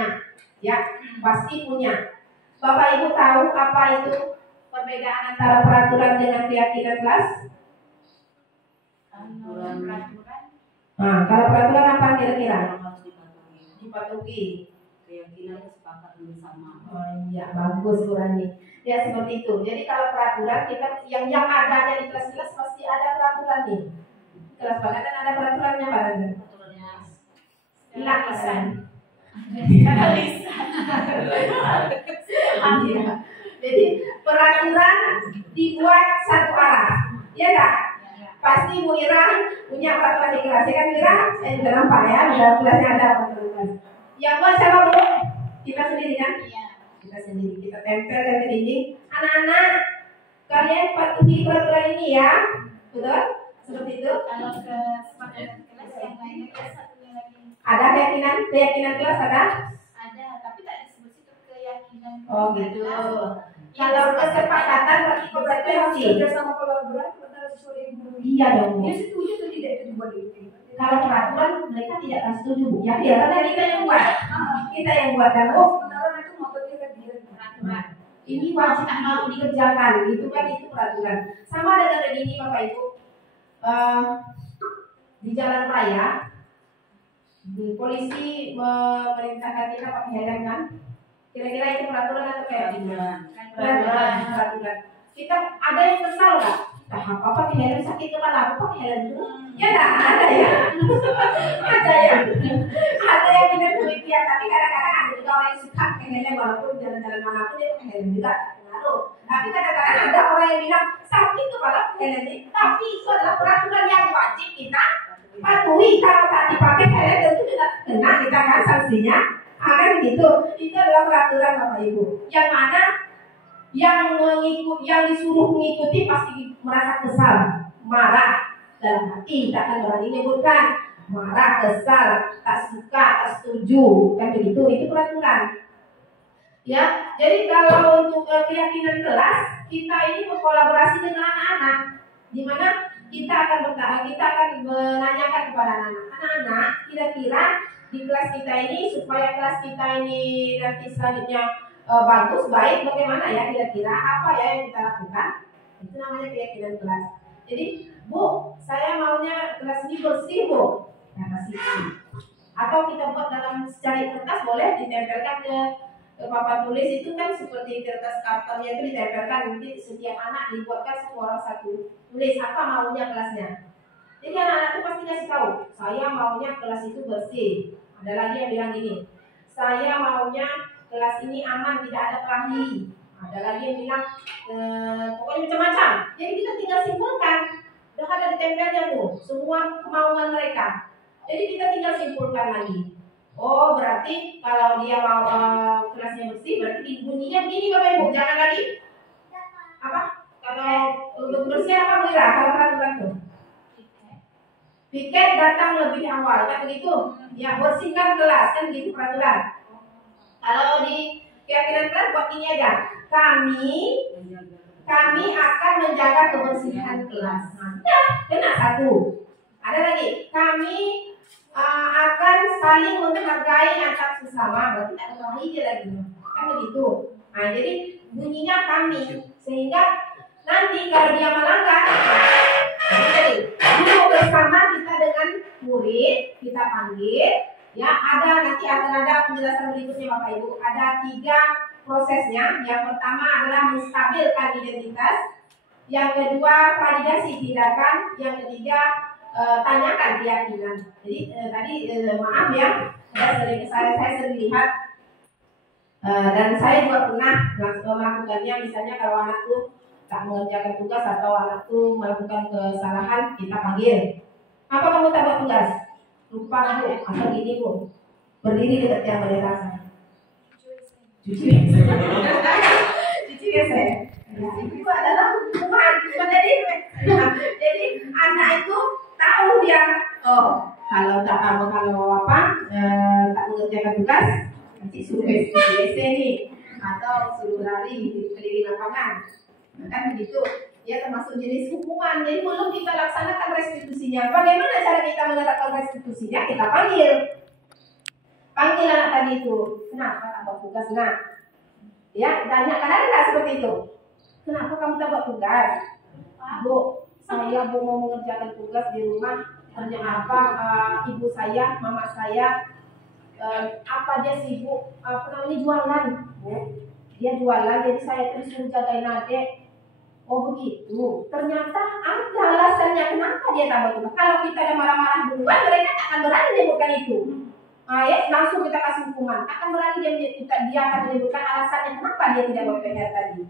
Ya, pasti punya. Bapak Ibu tahu apa itu perbedaan antara peraturan dengan keyakinan kelas? Nah, kalau peraturan apa kira-kira? Dipatuhi. keyakinan kesepakatan bersama. Oh iya, bagus Qurani. Ya seperti itu. Jadi kalau peraturan kita yang adanya di kelas-kelas pasti ada peraturan nih. Kelas bahkan ada peraturannya Pak. Hilang lisan. Iya. Jadi peraturan dibuat satu arah. Ya enggak? Pasti Bu Ira punya peraturan di kelas. Ya kan Bu Ira? Saya juga nampak ya, di dalam kelasnya ada peraturan. Yang buat siapa Bu? Kita sendiri kan? Iya. Kita sendiri. Kita tempelkan ke dinding. Anak-anak, kalian patuhi peraturan ini ya. Betul? Seperti itu. Kalau ke kesepakatan kelas yang lainnya kelas satunya lagi. Ada keyakinan kelas ada? Ada, tapi tak disebut situ keyakinan. Oh gitu. Kalau kesepakatan berarti kompetensi. Kerjasama kolaborasi antara siswa dan guru. Iya dong. Dia setuju atau tidak itu dibuat itu? Kalau peraturan mereka tidak akan setuju. Ya karena kita yang buat. Kita yang buat kan. Oh, Sementara itu motornya kan dia peraturan. ini wajib mau dikerjakan. Itu kan itu peraturan. Sama dengan ini Bapak Ibu. Di jalan raya, polisi memerintahkan kita pakai helm kan? Kira-kira itu peraturan atau keyakinan? Peraturan. Kita ada yang kesal nggak? Apa pakai helm sakit kepala? Apa pakai helm dulu? Ya nggak ada ya. Ada ya. Ada yang benar demikian. Tapi kadang-kadang ada juga orang yang suka pakai helm walaupun jalan-jalan manapun dia pakai helm juga. Tapi kadang-kadang ada orang yang bilang sakit kepala pakai helm. Tapi itu adalah peraturan yang wajib kita patuhi. Kalau tak dipakai helm tentu tidak kena kita kan sanksinya. Akan begitu. Itu adalah peraturan Bapak Ibu. Yang mana yang disuruh mengikuti pasti merasa kesal, marah dalam hati, tak akan berani menyebutkan marah, kesal, tak suka, tak setuju, kan begitu. Itu peraturan. Ya, jadi kalau untuk keyakinan kelas kita ini berkolaborasi dengan anak-anak, di mana kita akan menanyakan kepada anak-anak, kira-kira di kelas kita ini supaya kelas kita ini nanti selanjutnya bagus, baik, bagaimana ya kira-kira apa ya yang kita lakukan? Itu namanya keyakinan kelas. Jadi, Bu, saya maunya kelas ini bersih, Bu. Kata si A. Atau kita buat dalam secari kertas, boleh ditempelkan ke papan tulis. Itu kan seperti kertas kartonnya itu ditempelkan. Nanti setiap anak dibuatkan satu orang satu tulis apa maunya kelasnya. Jadi anak-anak itu pasti kasih tahu, saya maunya kelas itu bersih. Ada lagi yang bilang gini, saya maunya kelas ini aman, tidak ada kelahi. Ada lagi yang bilang pokoknya macam-macam. Jadi kita tinggal simpulkan. Udah ada di tempelnya tuh semua kemauan mereka. Jadi kita tinggal simpulkan lagi. Oh berarti kalau dia mau kelasnya bersih, berarti bunyinya begini Bapak Ibu. Jangan lagi apa? Kalau untuk bersih apa Mira? Kalau peraturan tuh piket datang lebih awal, kan begitu? Ya bersihkan kelas, kan begitu peraturan. Kalau di keyakinan kelas buat ini aja. Kami akan menjaga kebersihan kelas. Nah, kena satu. Ada lagi. Kami akan saling menghargai antar sesama. Berarti tak ada lagi dia lagi. Kan begitu. Nah, jadi bunyinya kami. Sehingga nanti kalau dia melanggar, jadi dulu bersama kita dengan murid kita panggil. Ya, nanti akan ada penjelasan berikutnya Bapak Ibu. Ada 3 prosesnya. Yang pertama adalah menstabilkan identitas. Yang kedua validasi tindakan. Yang ketiga tanyakan keyakinan. Jadi tadi maaf ya, saya sering lihat dan saya juga pernah melakukannya. Misalnya kalau anak tuh tak mengerjakan tugas atau anak tuh melakukan kesalahan, kita panggil. Apa kamu tak buat tugas? Lupa Bu, atau gini Bu, berdiri dekat yang bendera saya. Cuci saya. Itu adalah hukuman. Jadi anak itu tahu dia, kalau tak mengerjakan tugas, nanti suruh WC nih, atau suruh lari di keliling lapangan. Kan begitu. Ya termasuk jenis hukuman. Jadi belum kita laksanakan restitusinya. Bagaimana cara kita menerapkan restitusinya? Kita panggil anak tadi itu. Kenapa tak buat tugas? Nah, ya tanya kan ada seperti itu. Kenapa kamu tak buat tugas? Bu, saya mau mengerjakan tugas di rumah. Ternyata ibu saya, mama saya apa dia sibuk jualan, Bu. Dia jualan, jadi saya terus disuruh jagain adik. Oh begitu. Ternyata ada alasannya kenapa dia tak betul. Kalau kita ada marah-marah duluan, mereka tak akan berani menyebutkan itu. Ya, langsung kita kasih hukuman. Akan berani dia akan menyebutkan alasannya kenapa dia tidak berPR tadi.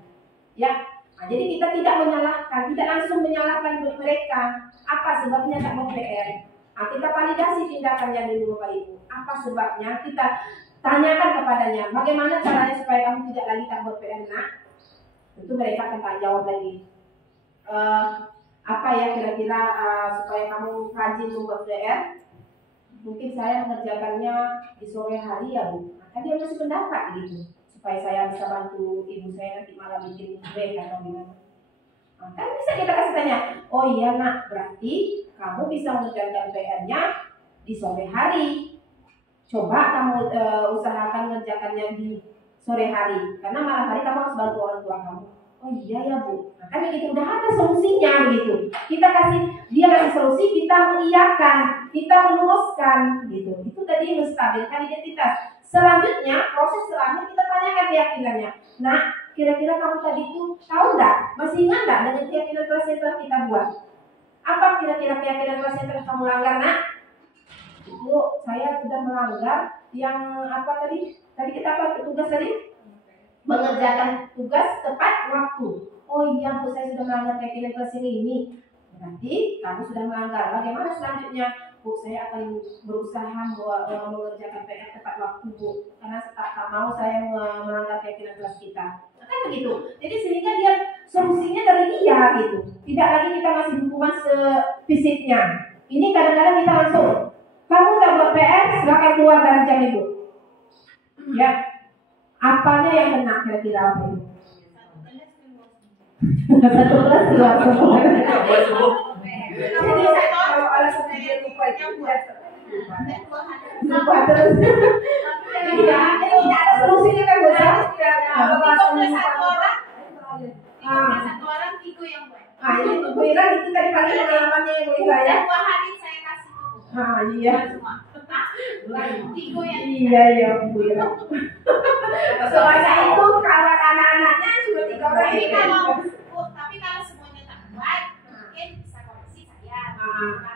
Ya. Nah, jadi kita tidak menyalahkan, tidak langsung menyalahkan mereka. Apa sebabnya tak berPR? Nah, kita validasi tindakannya dulu Bapak Ibu. Apa sebabnya? Kita tanyakan kepadanya, bagaimana caranya supaya kamu tidak lagi tak berPR, nak? Tentu mereka akan tak jawab lagi. Apa ya kira-kira supaya kamu rajin membuat PR? Mungkin saya mengerjakannya di sore hari ya Bu. Maka dia masih pendapat gitu, supaya saya bisa bantu ibu saya nanti malam bikin kue atau gimana. Nah, kan bisa kita kasih tanya, oh iya nak, berarti kamu bisa mengerjakan PR-nya di sore hari. Coba kamu usahakan mengerjakannya di sore hari, karena malam hari kamu harus bantu orang tua kamu. Oh iya ya Bu, nah, kan begitu udah ada solusinya gitu. Dia kasih solusi, kita mengiyakan, kita meluruskan gitu. Itu tadi menstabilkan identitas. Selanjutnya, proses selanjutnya kita tanyakan keyakinannya. Nah, kira-kira kamu tadi itu tahu nggak? Masih ingat nggak dengan keyakinan kelas yang telah kita buat? Apa kira-kira keyakinan kelas yang telah kamu langgar, nak? Itu saya sudah melanggar yang apa tadi? Tadi kita apa tugas tadi? Mengerjakan tugas tepat waktu. Oh iya Bu, saya sudah melanggar keyakinan kelas ini. Berarti kamu sudah melanggar. Bagaimana selanjutnya? Bu, saya akan berusaha mengerjakan PR tepat waktu Bu, karena tak mau saya melanggar keyakinan kelas kita. Kan begitu. Jadi sehingga dia solusinya dari dia gitu. Tidak lagi kita masih hukuman fisiknya. Ini kadang-kadang kita langsung, kamu tak buat PR, silakan keluar dari jam itu. Ya. Apanya yang kena kira-kira apa itu? Satu kelas keluar semua. Jadi kalau alasannya dia lupa itu lupa terus. Iya, tidak ada solusinya kan Bu? Satu orang tiga yang buat. Ini Bu Ira itu tadi pagi pengalamannya Bu Ira ya. 2 hari saya kasih tuh. Iya. Tiga yang Iya Bu Ira. Soalnya itu kalau anak-anaknya cuma 3 orang. Tapi kalau semuanya tak buat, mungkin bisa koreksi saya.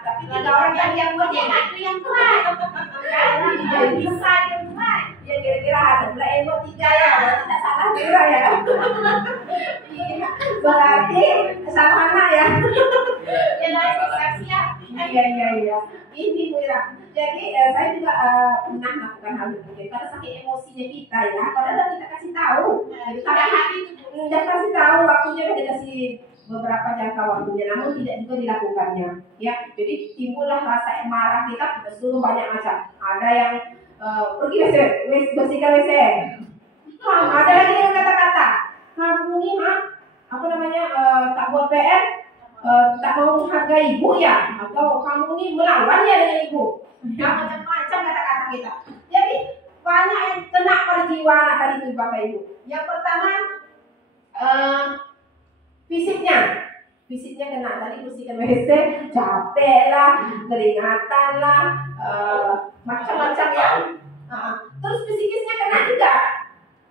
Tapi 3 orang yang buat Dia satu yang buat. Iya, Bisa yang buat. Ya kira-kira ada pula yang buat 3 ya, tidak salah Bu Ira ya. Iya, berarti salah anak ya. Yang lain siap-siap. Iya. Ini Bu Ira. Jadi saya juga pernah melakukan hal itu. Karena saking emosinya kita ya, padahal kita kasih tahu. Kita kasih tahu waktunya udah dikasih beberapa jangka waktunya, namun tidak juga dilakukannya. Ya, jadi timbullah rasa marah kita suruh banyak macam. Ada yang pergi bersihkan WC. Ada lagi yang kata-kata, kamu nih tak buat PR, tak mau menghargai ibu ya, atau kamu nih melawan ya dengan ibu. Ya, macam-macam kata-kata kita. Jadi banyak yang kena pada jiwa anak tadi itu Bapak Ibu. Yang pertama fisiknya kena. Tadi bersihkan WC, capek lah, keringatan lah, macam-macam ya. Terus psikisnya kena juga.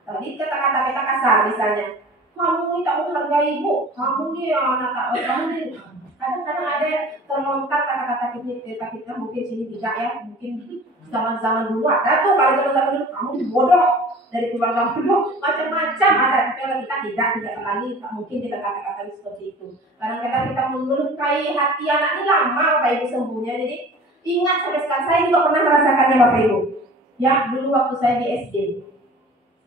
Tadi kata-kata kita kasar misalnya, kamu ini tak menghargai ibu, kamu ini anak tak, kamu ini. Kadang-kadang ada terlontar kata-kata kita mungkin sini tidak ya, mungkin zaman-zaman dulu ada tuh, kalau zaman-zaman dulu kamu bodoh dari keluarga dulu, macam-macam ada. Kalau kita tidak lagi, mungkin kita kata-kata seperti itu. Kadang-kadang kita melukai hati anak ini lama Bapak Ibu sembuhnya. Jadi ingat sampai sekarang, saya juga pernah merasakannya Bapak Ibu. Ya, dulu waktu saya di SD.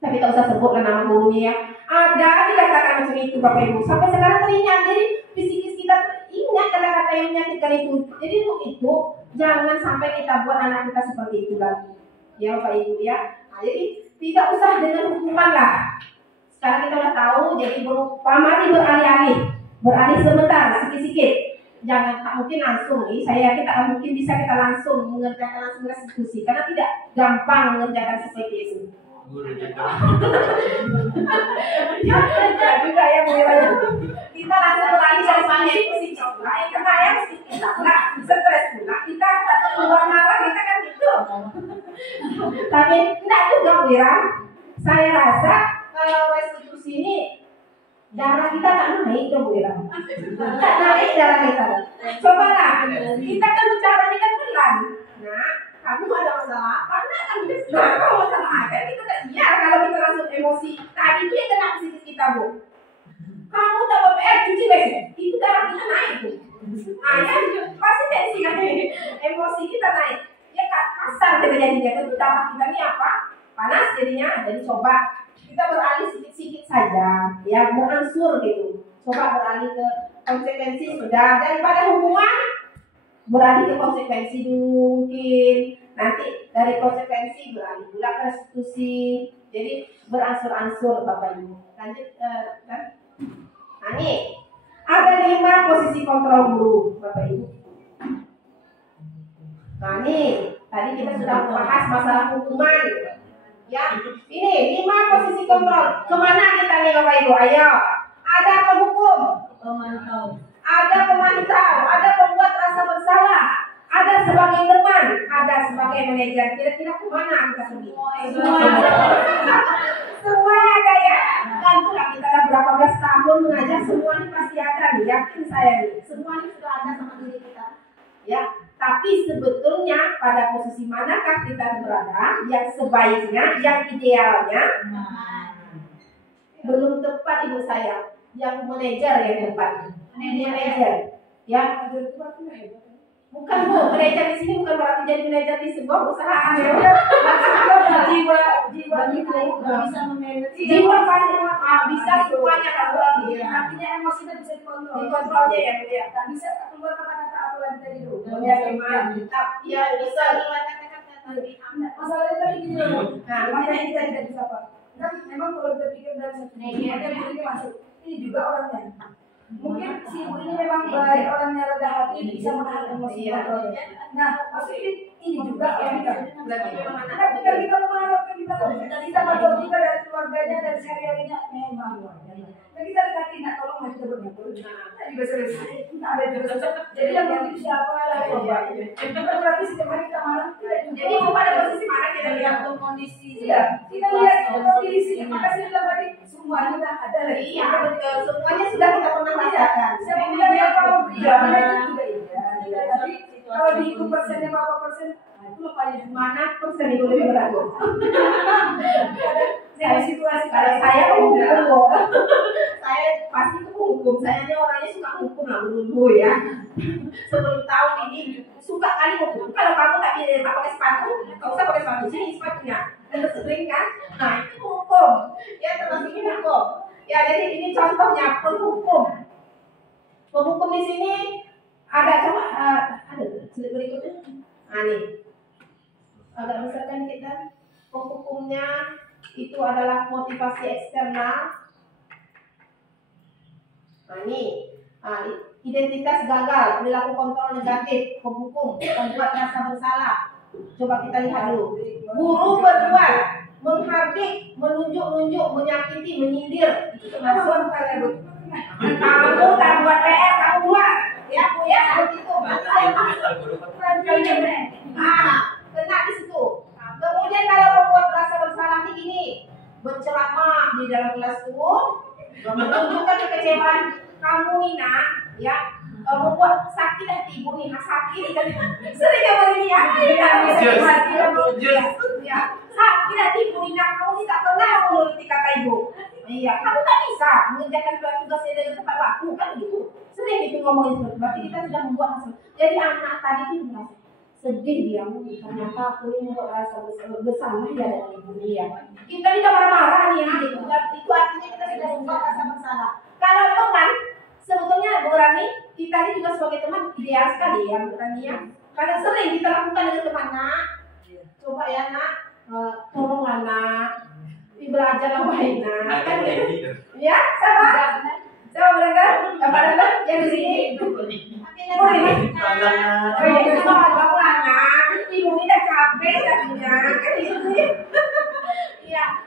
Tapi tak usah sebutlah nama gurunya ya. Ada dikatakan macam itu Bapak Ibu. Sampai sekarang teringat. Jadi psikis kita ingat kata-kata yang menyakitkan itu. Jadi untuk itu jangan sampai kita buat anak kita seperti itu lagi. Ya Bapak Ibu ya. Nah, jadi tidak usah dengan hukuman lah. Sekarang kita udah tahu. Jadi mari beralih-alih. Beralih sebentar, sikit-sikit. Jangan tak mungkin langsung nih. Saya yakin tak mungkin bisa kita langsung mengerjakan langsung restitusi. Karena tidak gampang mengerjakan seperti itu. Guru juga. Ya juga ya Bu Ira. Kita langsung beralih dari sini karena ya kita nggak stres pula kita keluar marah kita kan gitu. Tapi enggak juga Bu Ira. Saya rasa kalau restitusi ini darah kita tak naik dong Bu Ira. Tak naik darah kita. Cobalah kita kan bicaranya kan pelan. Nah, kamu ada masalah apa? Enggak kan kalau masalah apa kita tak biar kalau kita langsung emosi. Tadi itu yang kena psikis kita Bu. Kamu tak PR cuci WC, itu darah kita naik tuh. Nah ya pasti tensi kan, emosi kita naik. Ya kasar kita jadinya, tentu darah kita ini apa? Panas jadinya. Jadi coba kita beralih sedikit-sedikit saja, ya beransur gitu. Coba beralih ke konsekuensi sudah daripada hukuman, beralih ke konsekuensi dulu mungkin. Nanti dari konsekuensi beralih pula ke restitusi. Jadi beransur-ansur Bapak Ibu. Lanjut kan? Nah nih, ada 5 posisi kontrol guru, Bapak Ibu. Nah nih, tadi kita sudah membahas masalah hukuman. Ya, ini 5 posisi kontrol. Kemana kita nih Bapak Ibu? Ayo, ada penghukum, ada pemantau, ada pembuat rasa bersalah, ada sebagai teman, ada sebagai manajer. Kira-kira kemana kita pergi? Semuanya ada ya. Dan pula kita dah berapa belas tahun mengajar, semua ini pasti ada nih, yakin saya nih. Semua ini sudah ada sama diri kita. Ya, tapi sebetulnya pada posisi manakah kita berada? Yang sebaiknya, yang idealnya belum tepat Ibu saya. Yang manajer yang tepat. Manajer. Ya, bukan Bu, manajer di sini bukan berarti jadi manajer di sebuah perusahaan ya. Jiwa kita bisa memanage. Jiwa pasti bisa semuanya kan. Artinya emosinya bisa dikontrol. Dikontrolnya ya Bu ya. Tak bisa keluar kata-kata apa lagi tadi dulu. Ya mantap. Ya bisa keluar kata-kata tadi. Masalahnya tadi gini loh. Nah, makanya kita tidak bisa Pak. Kan memang kalau kita pikir dari satu ada ini masuk. Ini juga orangnya. Mungkin si ibu ini memang baik, orangnya rendah hati, bisa menahan emosi kontrolnya. Nah, maksudnya ini juga kita. Tapi kalau kita memarah, kita tahu juga dari keluarganya, dari sehari-harinya memang luar biasa. Nah, kita dekati, nak tolong kita bernyambur. Nah, juga serius. Nah, ada juga sosok. Jadi yang penting siapa lah coba. Bukan berarti setiap hari kita marah. Jadi mau pada posisi mana kita lihat kondisi. Iya, kita lihat kondisi. Makasih bilang tadi semuanya sudah ada lagi. Iya betul, semuanya sudah kita pernah rasakan. Saya bilang ya kalau iya, mana juga iya. Tapi kalau dihitung persennya berapa persen, nah itu lupanya. Mana persen itu lebih berat? Saya situasi kalau saya hukum, saya pasti itu hukum. Saya ini orangnya suka hukum lah dulu ya. Sebelum tahu ini suka kali hukum. Kalau kamu tak pakai sepatu, kau usah pakai sepatu sini sepatunya. Sering kan? Nah itu hukum. Ya termasuk ini hukum. Ya jadi ini contohnya penghukum. Penghukum di sini ada coba ada slide berikutnya. Nah nih agak misalkan kita penghukumnya itu adalah motivasi eksternal. Nah ini identitas gagal, perilaku kontrol negatif, penghukum, membuat rasa bersalah. Coba kita lihat dulu. Guru berbuat, menghardik, menunjuk-nunjuk, menyakiti, menyindir. Itu termasuk kamu tak buat PR, kamu buat. Ya Bu ya, seperti itu. Kena di situ. Kemudian kalau membuat rasa bersalah ini berceramah di dalam kelas itu, menunjukkan kekecewaan kamu Nina, ya. Membuat sakit hati ibu nih, sakit kan sering ya begini ya, sakit hati ibu Nina, kamu tidak pernah menuruti kata ibu. Iya, kamu tak bisa mengerjakan tugasnya dengan tepat waktu kan begitu. Sering itu ngomongin seperti itu. Berarti kita sudah membuat hasil. Jadi anak tadi itu merasa sedih dia, ternyata aku ini membuat rasa bersalah ya dengan ibu dia. Kita tidak marah-marah nih ya, itu artinya kita sudah membuat rasa bersalah. Kalau teman, sebetulnya Bu Rani, kita ini juga sebagai teman ideal sekali ya Bu Rani ya. Karena sering kita lakukan dengan teman, nak, coba ya nak, tolonglah nak, belajarlah baik nak. Ya, sama. Coba mereka, apa yang di sini? Oh ini, bapaklah nak, ibu ini dah capek katanya, kan gitu sih. Iya,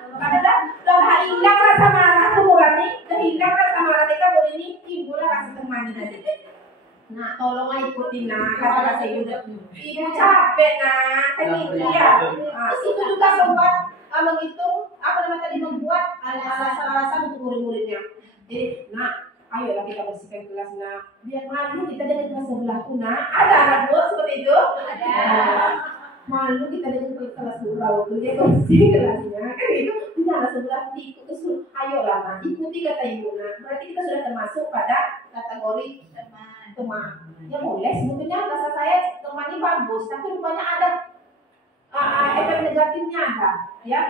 Nak tolong ikutin nak kata ibu. Ibu capek nak, kan itu ya. Itu juga sobat menghitung apa namanya tadi membuat alasan-alasan untuk murid-muridnya. Jadi nak, ayolah kita bersihkan kelas nak. Biar malu kita dengan kelas sebelah tuh nak. Ada anak buah seperti itu? Ada. Malu kita dengan kelas sebelah waktu dia bersih kelasnya kan gitu. Nah sebelah diikut terus. Ayolah nak, ikuti kata ibu nak. Berarti kita sudah termasuk pada kategori teman. Ya boleh sebetulnya rasa saya teman ini bagus, tapi rupanya ada efek negatifnya ada. Ya,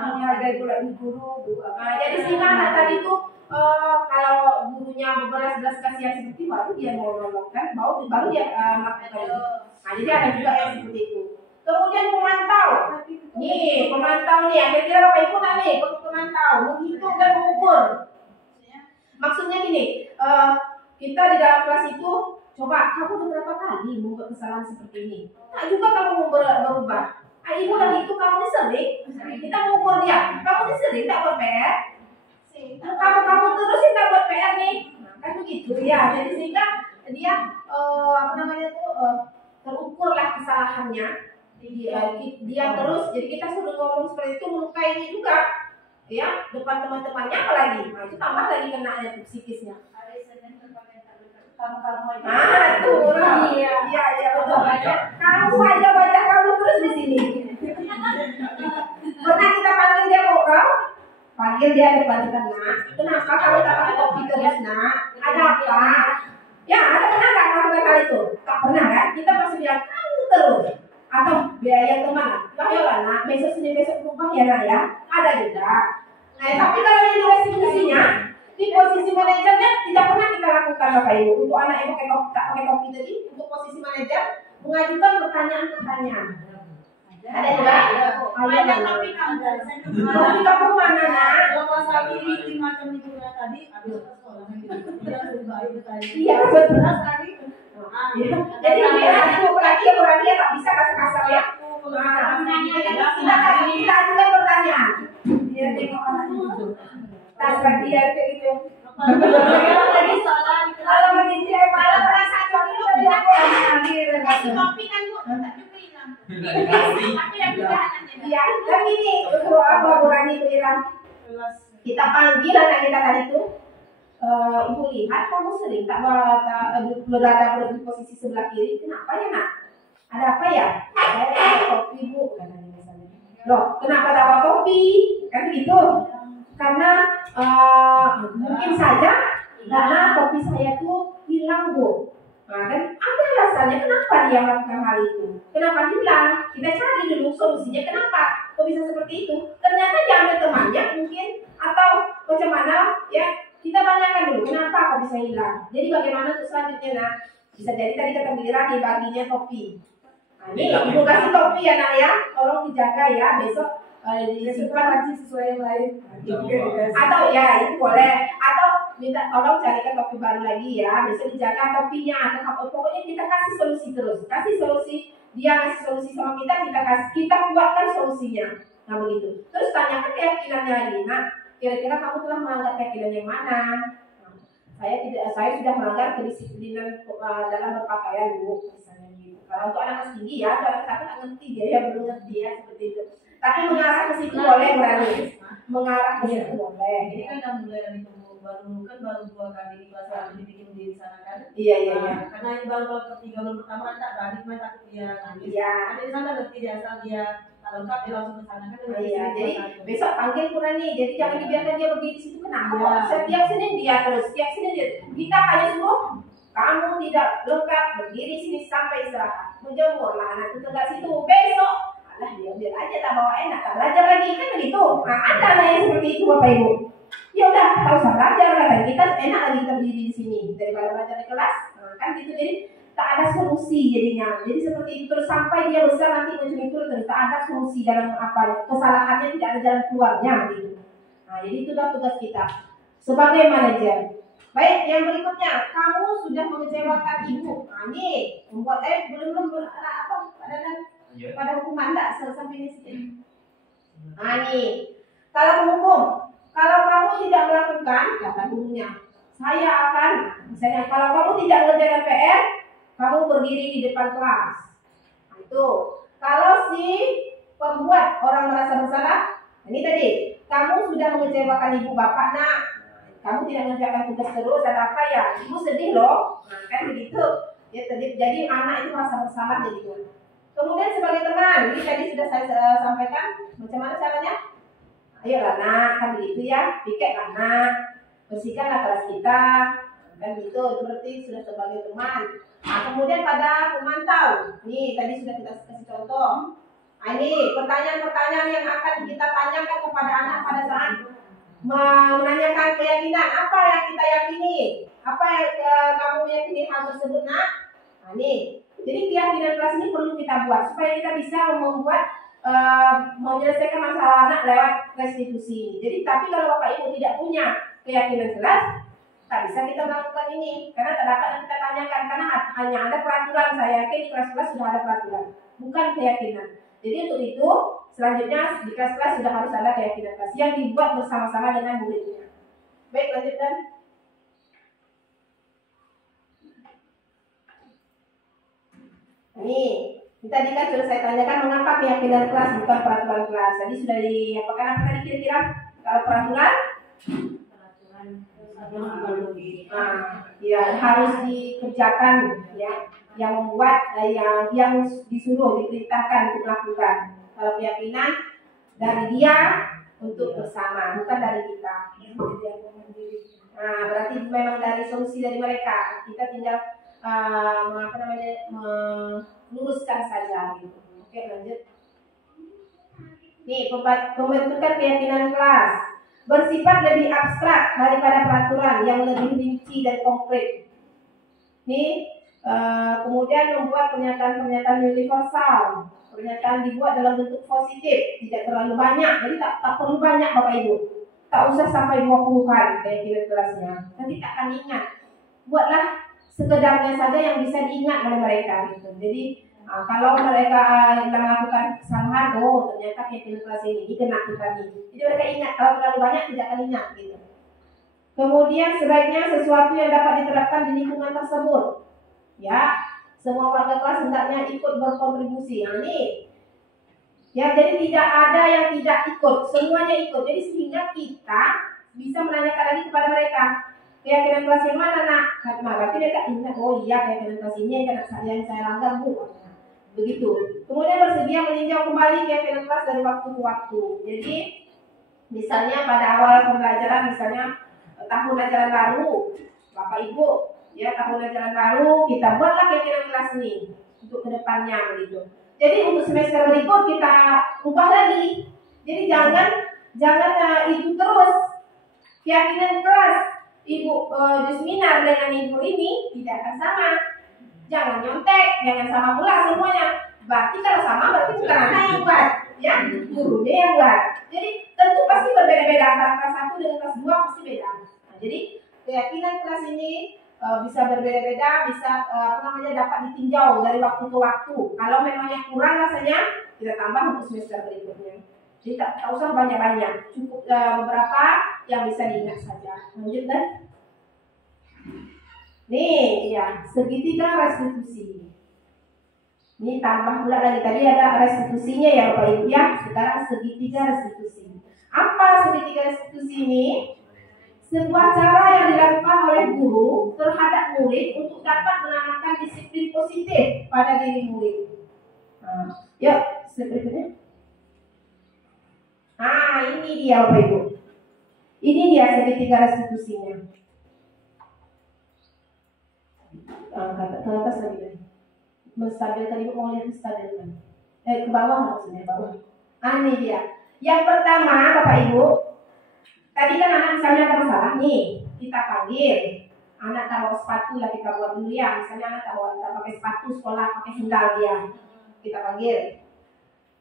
menghargai pula guru. jadi sehingga anak tadi itu kalau gurunya berbelas-belas kasihan seperti baru dia mau nolong kan, baru dia melakukan. Nah jadi ada juga yang seperti itu. Kemudian pemantau. Nih pemantau nih, kira-kira Bapak Ibu nih pemantau, menghitung dan mengukur. Maksudnya gini, kita di dalam kelas itu coba kamu udah berapa kali membuat kesalahan seperti ini. Nah juga kamu mau berubah. Ibu lagi itu kamu ini sering, kita mengukur dia. Kamu ini sering tak buat PR. Kamu terusin tak buat PR nih. Nah, kan begitu ya. Jadi sehingga dia terukurlah kesalahannya. Dia terus. Jadi kita sudah ngomong seperti itu melukainya juga. Ya, depan teman-temannya apalagi. Nah, itu tambah lagi kenanya psikisnya. Kamu tuh iya betul. Kamu aja baca kamu terus di sini. Pernah kita panggil dia ngobrol, panggil dia depan kita nak. Kenapa kamu tak pakai topi terus nak? Ada apa? Ya ada pernah nggak melakukan hal itu? Tak pernah kan? Kita pasti bilang kamu terus. Atau biaya teman, ayolah nak. Besok berubah ya nak ya. Ada juga. Nah tapi kalau ini restitusinya di posisi manajernya tidak pernah kita lakukan Bapak Ibu. Untuk anak yang pakai topi tadi, untuk posisi manajer mengajukan pertanyaan-pertanyaan. Ada juga? Ada tapi kamu mana nak? Kalau sapi bikin macam itu tadi, habis sekolah Iya betul sekali. Jadi kurang dia tak bisa kasar ya. Kita ajukan pertanyaan. Dia tengok anak itu. Tas dia kayak gitu. Lagi soal kalau bagi dia malah perasaan itu tidak kasih kopi kan Bu, tak hilang. Tapi dah juga anaknya. Iya, dan ini untuk apa Burani itu hilang. Kita panggil anak kita tadi itu. Ibu lihat kamu sering tak berada di posisi sebelah kiri. Kenapa ya nak? Ada apa ya? Saya pakai topi Bu, katanya misalnya. Loh, kenapa tak pakai topi? Kan begitu. Karena mungkin saja karena topi saya tuh hilang Bu. Nah kan ada alasannya kenapa dia melakukan hal itu. Kenapa hilang? Kita cari dulu solusinya kenapa kok bisa seperti itu. Ternyata diambil temannya mungkin atau macam mana ya. Kita tanyakan dulu kenapa kok bisa hilang. Jadi bagaimana untuk selanjutnya nak? Bisa jadi tadi kata Mira dibaginya topi. Nah, ini ibu kasih topi ya nak ya. Tolong dijaga ya besok. Disimpan nanti sesuai yang lain. Atau ya itu boleh. Atau minta tolong carikan topi baru lagi ya. Besok dijaga topinya. Pokoknya kita kasih solusi terus. Kasih solusi. Dia ngasih solusi sama kita kita buatkan solusinya. Nah begitu. Terus tanyakan keyakinannya lagi. Nah kira-kira kamu telah melanggar keyakinan yang mana? Nah, saya sudah melanggar kedisiplinan dalam berpakaian Bu. Misalnya gitu. Kalau untuk anak kelas tinggi ya, untuk anak satu tak ngerti dia belum ngerti ya seperti itu. Tapi mengarah ke situ boleh berani. Mengarah ke situ boleh. Ini kan udah mulai dari baru 2 kali di kelas dibikin di sana kan? Iya. Karena yang baru ketiga bulan pertama kan tak berani main takut dia nangis. Iya. Ada di sana berarti dia asal dia tak lengkap dia langsung ke sana kan? Iya. Jadi besok panggil Purani. Jadi jangan dibiarkan dia berdiri di situ kenapa? Iya. Setiap Senin dia terus. Setiap Senin dia. Kita hanya suruh kamu tidak lengkap berdiri sini sampai istirahat. Menjemur lah anak itu tegak situ. Besok alah biar aja tak bawa enak tak belajar lagi kan begitu. Nah ada lah yang seperti itu Bapak Ibu. Ya udah tak usah belajar kata kita enak lagi kita berdiri di sini daripada belajar di kelas. Nah, kan gitu jadi tak ada solusi jadinya. Jadi seperti itu terus sampai dia besar nanti macam itu terus tak ada solusi dalam apa kesalahannya tidak ada jalan keluarnya gitu. Nah jadi itulah tugas kita sebagai manajer. Baik yang berikutnya kamu sudah mengecewakan ibu. Nah ini membuat belum apa pada hukuman enggak sampai di sini. Nah nih kalau penghukum kalau kamu tidak melakukan kata gurunya saya akan, misalnya kalau kamu tidak mengerjakan PR, kamu berdiri di depan kelas. Nah, itu. Kalau si pembuat orang merasa bersalah, ini tadi, kamu sudah mengecewakan ibu bapak, nak, kamu tidak mengerjakan tugas terus, ada apa ya? Ibu sedih loh, nah, kan begitu. Ya, jadi anak itu merasa bersalah jadi. Kemudian sebagai teman, ini tadi sudah saya sampaikan, macam mana caranya? Ayolah nak, kan begitu ya, piketlah nak, bersihkanlah kelas kita, dan gitu, berarti sudah sebagai teman. Nah, kemudian pada pemantau, nih tadi sudah kita kasih contoh. Nah, ini pertanyaan-pertanyaan yang akan kita tanyakan kepada anak pada saat menanyakan keyakinan, apa yang kita yakini, apa yang kamu meyakini hal tersebut nak. Nah, nih, jadi keyakinan kelas ini perlu kita buat supaya kita bisa membuat menyelesaikan masalah anak lewat restitusi. Jadi tapi kalau Bapak Ibu tidak punya keyakinan jelas, tak bisa kita melakukan ini karena tak dapat kita tanyakan karena hanya ada peraturan. Saya yakin di kelas-kelas sudah ada peraturan, bukan keyakinan. Jadi untuk itu selanjutnya di kelas-kelas sudah harus ada keyakinan kelas yang dibuat bersama-sama dengan muridnya. Baik, lanjutkan. Ini tadi kan sudah saya tanyakan mengapa keyakinan kelas bukan peraturan kelas. Tadi sudah diapakan apa tadi kira-kira? Kalau peraturan ya harus dikerjakan ya, yang membuat yang disuruh diperintahkan untuk melakukan. Kalau keyakinan dari dia untuk bersama, bukan dari kita. Nah, berarti memang dari solusi dari mereka. Kita tinggal meluruskan saja gitu. Oke, lanjut. Nih, pembentukan keyakinan kelas bersifat lebih abstrak daripada peraturan yang lebih rinci dan konkret. Nih, kemudian membuat pernyataan-pernyataan universal. Pernyataan dibuat dalam bentuk positif, tidak terlalu banyak. Jadi tak perlu banyak Bapak Ibu. Tak usah sampai 20-an keyakinan kelasnya. Nanti tak akan ingat. Buatlah sekedarnya saja yang bisa diingat oleh mereka gitu. Jadi kalau mereka melakukan kesalahan, oh ternyata keyakinan kelas ini kena kita nih. Jadi mereka ingat. Kalau terlalu banyak tidak akan ingat gitu. Kemudian sebaiknya sesuatu yang dapat diterapkan di lingkungan tersebut. Ya, semua warga kelas hendaknya ikut berkontribusi. Nah ini, ya jadi tidak ada yang tidak ikut, semuanya ikut. Jadi sehingga kita bisa menanyakan lagi kepada mereka. Keyakinan kelas yang mana nak? Nah, berarti mereka ingat, oh iya keyakinan kelas ini yang saya langgar bu. Begitu. Kemudian bersedia meninjau kembali keyakinan kelas dari waktu ke waktu. Jadi misalnya pada awal pembelajaran, misalnya tahun ajaran baru, Bapak Ibu, ya tahun ajaran baru kita buatlah keyakinan kelas ini untuk kedepannya begitu. Jadi untuk semester berikut kita ubah lagi. Jadi jangan itu terus keyakinan kelas Ibu Jusmina dengan Ibu ini tidak akan sama. Jangan nyontek, jangan sama pula semuanya. Berarti kalau sama berarti bukan anak yang buat, ya gurunya yang buat. Jadi tentu pasti berbeda-beda antara kelas 1 dengan kelas 2 pasti beda. Nah, jadi keyakinan kelas ini bisa berbeda-beda, bisa dapat ditinjau dari waktu ke waktu. Kalau memangnya kurang rasanya kita tambah untuk semester berikutnya. Jadi tak usah banyak-banyak, cukup beberapa yang bisa diingat saja. Lanjut deh. Nih ya, segitiga restitusi. Ini tambah pula lagi, tadi ada restitusinya ya Bapak Ibu ya. Sekarang segitiga restitusi. Apa segitiga restitusi ini? Sebuah cara yang dilakukan oleh guru terhadap murid untuk dapat menanamkan disiplin positif pada diri murid. Nah, yuk, berikutnya. Nah, ini dia Bapak Ibu. Ini dia segitiga restitusinya. Ke atas lagi. Menstabilkan, Ibu mau lihat menstabilkan. Ke bawah maksudnya, bawah. Ini dia. Yang pertama Bapak Ibu, tadi kan anak misalnya ada masalah nih, kita panggil. Anak taruh sepatu lah kita buat dulu ya. Misalnya anak taruh pakai sepatu sekolah, pakai sendal dia. Kita panggil.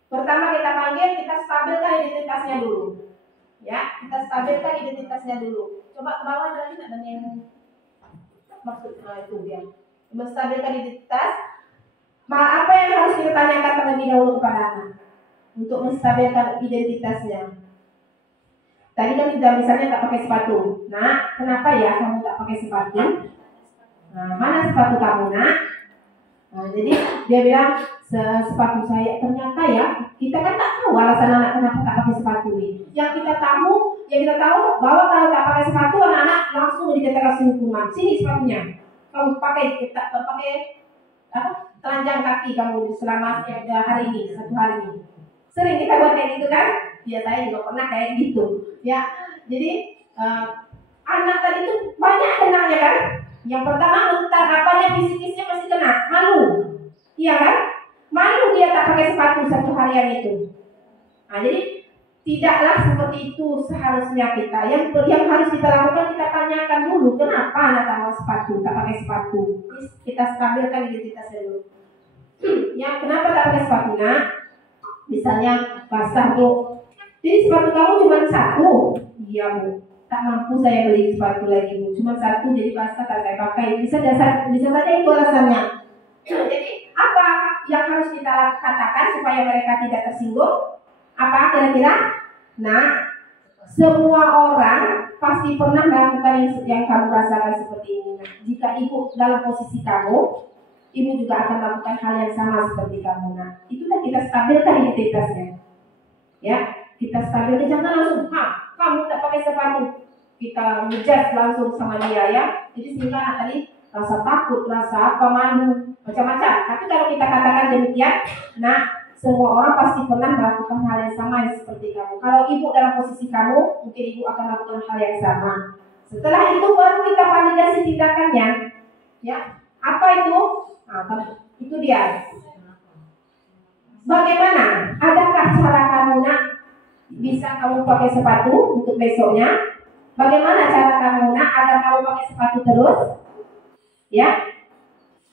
Pertama kita panggil, kita stabilkan identitasnya dulu. Ya, kita stabilkan identitasnya dulu. Coba ke bawah lagi nggak ada yang maksudnya itu dia. Menstabilkan identitas. Apa yang harus kita tanyakan terlebih dahulu kepada anak untuk menstabilkan identitasnya? Tadi kan sudah misalnya tak pakai sepatu. Nak, kenapa ya kamu tak pakai sepatu? Nah, mana sepatu kamu, Nak? Nah, jadi dia bilang sepatu saya. Ternyata ya kita kan tak tahu alasan anak kenapa tak pakai sepatu ini. Yang kita tahu bahwa kalau tak pakai sepatu anak-anak langsung dikasih hukuman. Sini sepatunya. Kamu pakai telanjang kaki kamu selama hari ini, 1 hari ini. Sering kita buat kayak gitu kan? Ya saya juga pernah kayak gitu. Ya, jadi anak tadi itu banyak kenanya kan? Yang pertama entar apanya fisikisnya masih kena, malu. Iya kan? Malu dia tak pakai sepatu 1 harian itu. Nah, jadi tidaklah seperti itu seharusnya kita. Yang harus kita lakukan, kita tanyakan dulu kenapa anak tak mau sepatu, tak pakai sepatu. Kita stabilkan identitasnya dulu. Yang kenapa tak pakai sepatu, Nak? Misalnya basah, Bu. Jadi sepatu kamu cuma 1. Iya, Bu. Tak mampu saya beli sepatu lagi, Bu. Cuma 1, jadi basah tak saya pakai. Bisa saja itu alasannya. Jadi apa yang harus kita katakan supaya mereka tidak tersinggung? Apa kira-kira? Nah, semua orang pasti pernah melakukan yang kamu rasakan seperti ini. Nah, jika ibu dalam posisi kamu, ibu juga akan melakukan hal yang sama seperti kamu. Nah, itulah kita stabilkan identitasnya. Ya, kita stabilkan, jangan langsung, kamu tak pakai sepatu. Kita ngejudge langsung sama dia ya. Jadi sehingga anak tadi rasa takut, rasa apa, malu, macam-macam. Tapi kalau kita katakan demikian, nah semua orang pasti pernah melakukan hal yang sama seperti kamu. Kalau ibu dalam posisi kamu, mungkin ibu akan melakukan hal yang sama. Setelah itu baru kita validasi tindakannya. Ya, apa itu? Nah, itu dia. Bagaimana? Adakah cara kamu, Nak, bisa kamu pakai sepatu untuk besoknya? Bagaimana cara kamu, Nak, agar kamu pakai sepatu terus? Ya,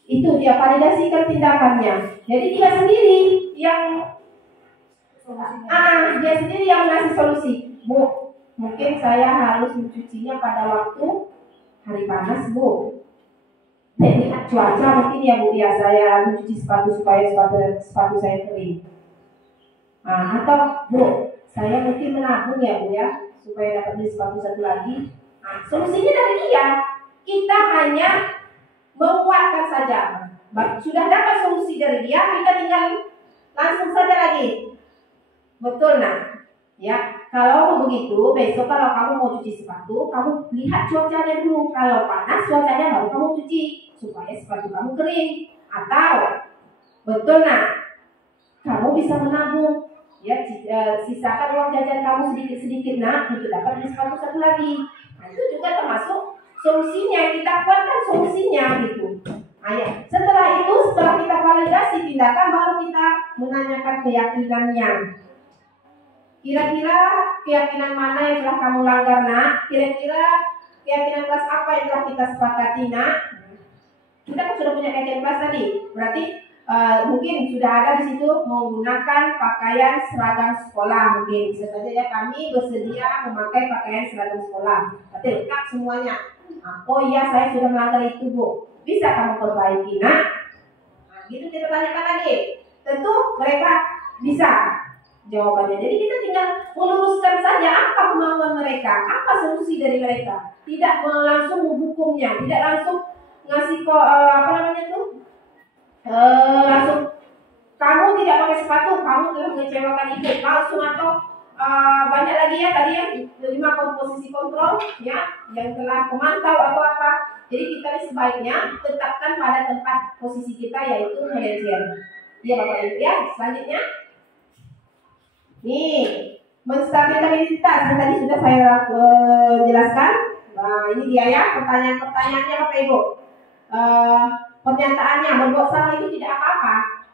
itu dia validasikan tindakannya. Jadi dia sendiri yang mengasih solusi. Bu, mungkin saya harus mencucinya pada waktu hari panas, Bu. Jadi cuaca mungkin ya, Bu, ya saya mencuci sepatu supaya sepatu saya kering. Atau Bu, saya mungkin menabung ya, Bu, ya, supaya dapat beli sepatu 1 lagi. Solusinya dari dia. Kita hanya menguatkan saja. Sudah dapat solusi dari dia, kita tinggal langsung saja lagi. Betul, Nak? Ya, kalau begitu besok kalau kamu mau cuci sepatu, kamu lihat cuacanya dulu. Kalau panas cuacanya baru kamu cuci supaya sepatu kamu kering. Atau betul, Nak, kamu bisa menabung. Ya, sisakan uang jajan kamu sedikit-sedikit, Nak, untuk dapat beli sepatu 1 lagi. Nah, itu juga termasuk solusinya. Kita buatkan solusinya gitu. Setelah kita validasi tindakan, baru kita menanyakan keyakinannya. Kira-kira keyakinan mana yang telah kamu langgar, Nak? Kira-kira keyakinan kelas apa yang telah kita sepakati, Nak? Kita kan sudah punya keyakinan kelas tadi. Berarti mungkin sudah ada di situ menggunakan pakaian seragam sekolah. Mungkin bisa saja ya, kami bersedia memakai pakaian seragam sekolah. Berarti lengkap semuanya. Oh iya, saya sudah melanggar itu, Bu. Bisa kamu perbaiki, Nak? Nah, gitu kita tanyakan lagi. Tentu mereka bisa jawabannya. Jadi kita tinggal meluruskan saja apa kemauan mereka, apa solusi dari mereka. Tidak langsung menghukumnya, tidak langsung ngasih langsung kamu tidak pakai sepatu, kamu telah mengecewakan ibu langsung, atau banyak lagi ya tadi yang 5 posisi kontrol ya yang telah memantau atau apa. Jadi kita sebaiknya tetapkan pada tempat posisi kita, yaitu manajer. Ya Bapak Ibu ya. Selanjutnya, nih menstabilkan identitas yang tadi sudah saya jelaskan. Nah ini dia ya pertanyaannya Bapak Ibu. Pernyataannya berbuat salah itu tidak apa-apa.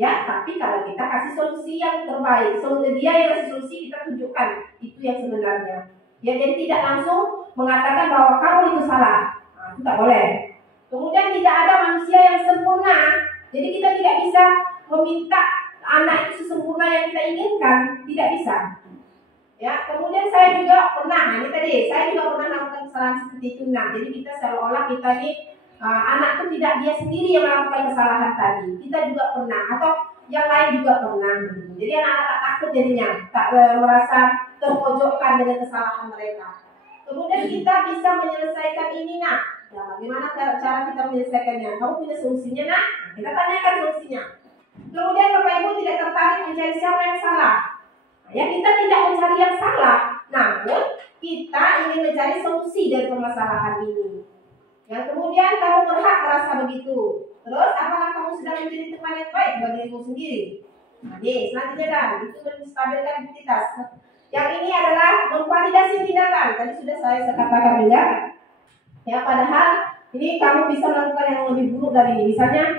Ya, tapi kalau kita kasih solusi yang terbaik, dia yang kasih solusi, kita tunjukkan itu yang sebenarnya. Ya, jadi tidak langsung mengatakan bahwa kamu itu salah. Nah, itu tak boleh. Kemudian tidak ada manusia yang sempurna. Jadi kita tidak bisa meminta anak itu sesempurna yang kita inginkan, tidak bisa. Ya, kemudian saya juga pernah, saya juga pernah melakukan kesalahan seperti itu. Nah, jadi kita seolah-olah kita ini anak itu tidak dia sendiri yang melakukan kesalahan tadi. Kita juga pernah, atau yang lain juga pernah. Jadi anak-anak tak takut jadinya, tak merasa terpojokkan dimaafkan dengan kesalahan mereka. Kemudian kita bisa menyelesaikan ini nak. Ya, bagaimana cara kita menyelesaikannya? Kamu punya solusinya nak? Kita tanyakan solusinya. Kemudian Bapak Ibu tidak tertarik mencari siapa yang salah. Ya, kita tidak mencari yang salah, namun kita ingin mencari solusi dari permasalahan ini. Yang kemudian kamu berhak merasa begitu. Terus apakah kamu sedang menjadi teman yang baik bagi dirimu sendiri? Nah, selanjutnya dan itu menstabilkan identitas. Yang ini adalah memvalidasi tindakan. Tadi sudah saya katakan juga. Ya, padahal ini kamu bisa melakukan yang lebih buruk dari ini. Misalnya,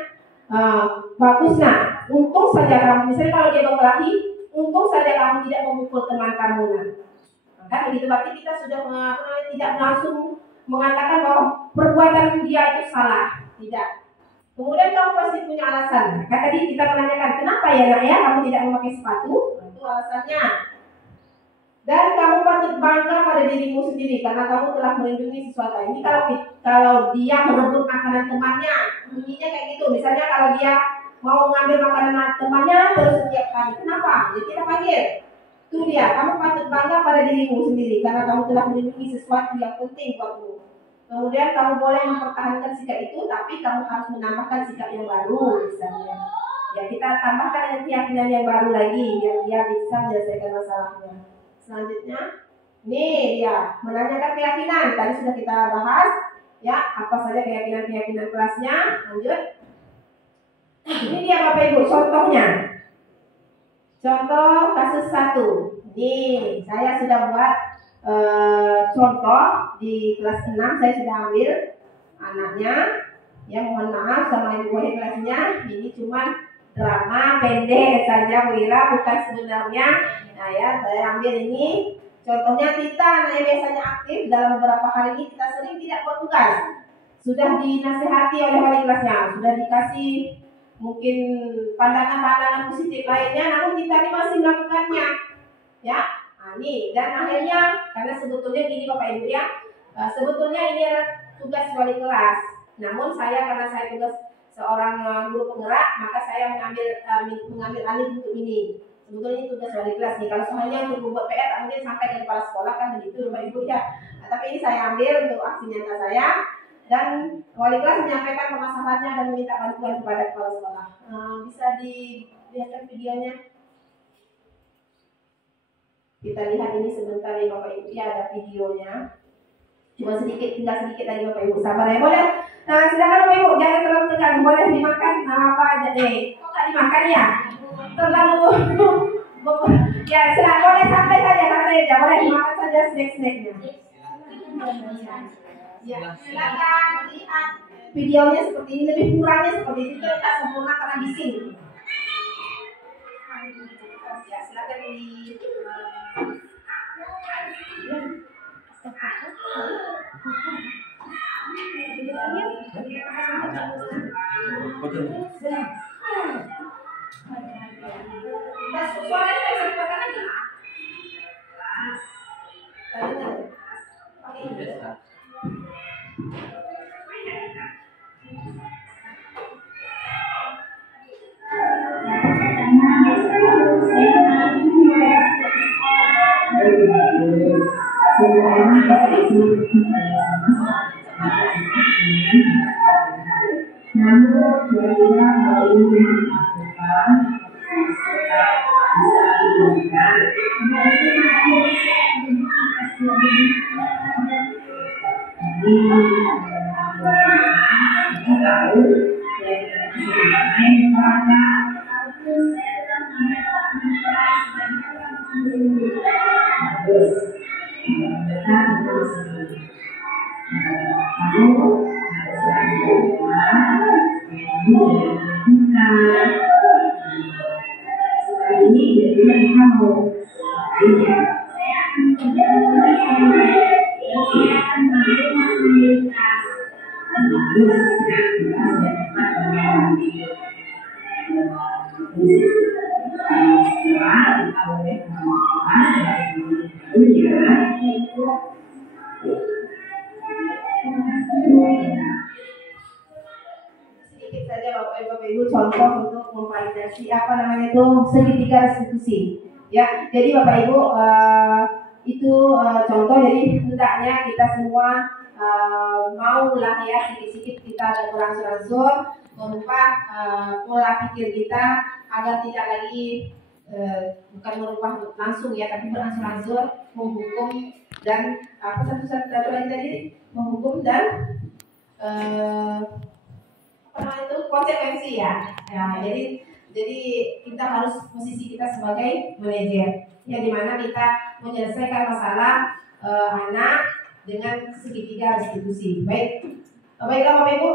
bagus nak, untung saja kamu. Misalnya kalau dia berkelahi, untung saja kamu tidak memukul teman kamu nak. Kan begitu, berarti kita sudah tidak langsung mengatakan bahwa perbuatan dia itu salah. Tidak. Kemudian kamu pasti punya alasan. Kan tadi kita menanyakan kenapa ya nak ya kamu tidak memakai sepatu? Nah, itu alasannya. Dan kamu patut bangga pada dirimu sendiri karena kamu telah melindungi sesuatu. Ini kalau dia merebut makanan temannya, bunyinya kayak gitu. Misalnya kalau dia mau mengambil makanan temannya terus setiap hari, kenapa? Jadi kita panggil. Itu dia. Kamu patut bangga pada dirimu sendiri karena kamu telah melindungi sesuatu yang penting buatmu. Kemudian kamu boleh mempertahankan sikap itu, tapi kamu harus menambahkan sikap yang baru, misalnya. Ya, kita tambahkan dengan keyakinan yang baru lagi, yang dia bisa menyelesaikan masalahnya. Selanjutnya, nih ya, menanyakan keyakinan. Tadi sudah kita bahas, ya, apa saja keyakinan kelasnya. Lanjut. Ini dia Bapak Ibu, contohnya. Contoh kasus 1. Nih, saya sudah buat contoh di kelas 6. Saya sudah ambil anaknya. Ya, mohon maaf sama ibu wali kelasnya. Ini cuma drama pendek saja, Wira, bukan sebenarnya. Nah ya, saya ambil ini. Contohnya Tita, anaknya biasanya aktif. Dalam beberapa hari ini kita sering tidak buat tugas. Sudah dinasihati oleh wali kelasnya, sudah dikasih mungkin pandangan-pandangan positif lainnya, namun kita ini masih melakukannya. Ya, nah, ini dan akhirnya karena sebetulnya gini Bapak Ibu ya, sebetulnya ini adalah tugas wali kelas. Namun karena saya tugas seorang guru penggerak, maka saya mengambil alih untuk ini. Sebetulnya ini tugas wali kelas nih. Kalau soalnya untuk membuat PR tak mungkin sampai ke kepala sekolah kan begitu Bapak Ibu ya. Nah, tapi ini saya ambil untuk aksi nyata saya. Dan wali kelas menyampaikan permasalahannya dan meminta bantuan kepada kepala sekolah. Bisa dilihatkan videonya. Kita lihat ini sebentar ya Bapak Ibu. Ya, ada videonya. Cuma tinggal sedikit lagi Bapak Ibu. Sabar ya, boleh. Nah, silakan Bapak Ibu, jangan terlalu tegang. Boleh dimakan apa aja deh. Kok nggak dimakan ya? Terlalu. Ya, silakan boleh santai aja. Boleh dimakan saja snack-snacknya. Ya, silakan lihat videonya seperti ini, lebih kurangnya seperti ini, kita sempurna karena di sini. Ya, silakan sedikit saja Bapak Ibu contoh untuk memvalidasi segitiga restitusi. Ya, jadi Bapak Ibu itu contoh, jadi hendaknya kita semua maulah ya sedikit-sedikit kita berangsur-angsur merubah pola pikir kita agar tidak lagi bukan merubah langsung ya, tapi berangsur-angsur menghukum dan satu lagi tadi menghukum dan itu konsekuensi ya. Nah, jadi kita harus posisi kita sebagai manajer ya, dimana kita menyelesaikan masalah anak dengan segitiga restitusi. Baiklah Bapak Ibu,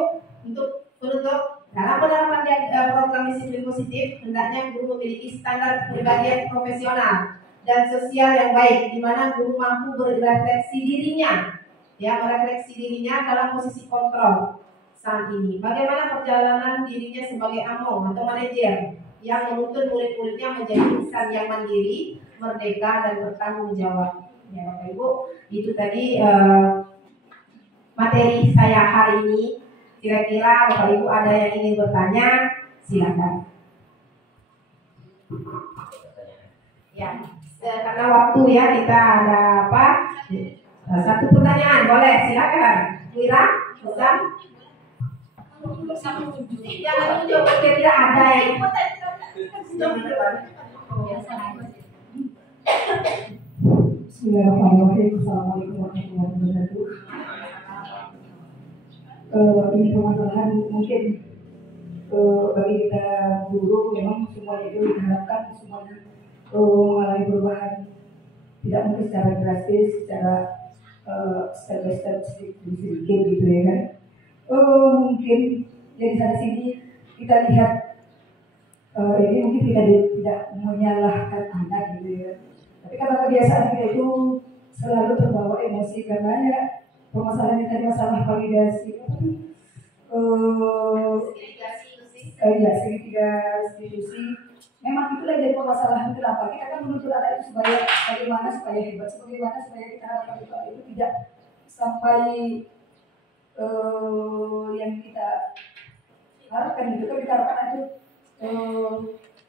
untuk penutup, dalam penerapan program disiplin positif hendaknya guru memiliki standar kepribadian profesional dan sosial yang baik, di mana guru mampu merefleksi dirinya ya, merefleksi dirinya dalam posisi kontrol saat ini. Bagaimana perjalanan dirinya sebagai among atau manajer yang menuntun murid-muridnya menjadi insan yang mandiri, merdeka dan bertanggung jawab. Ya Bapak Ibu, itu tadi materi saya hari ini. Kira-kira Bapak Ibu ada yang ingin bertanya, silakan. Ya, karena waktu ya, kita ada apa? Satu pertanyaan, boleh silakan. Wira, Usam. Jangan tunjuk, kira-kira ada yang Bismillahirrahmanirrahim. Assalamualaikum warahmatullahi wabarakatuh. Ini permasalahan mungkin bagi kita guru, memang semuanya itu diharapkan semuanya mengalami perubahan, tidak mungkin secara drastis, secara step by step sedikit gitu ya kan. Mungkin dari sana sini kita lihat ini mungkin tidak menyalahkan anak gitu ya, tapi karena kebiasaan kita itu selalu terbawa emosi karena ya permasalahan yang tadi masalah validasi segitiga restitusi, memang itulah jadi permasalahan. Kenapa kita kan menuntut anak itu bagaimana supaya hebat, bagaimana supaya kita harapkan itu tidak sampai yang kita harapkan gitu kan. Kita harapkan itu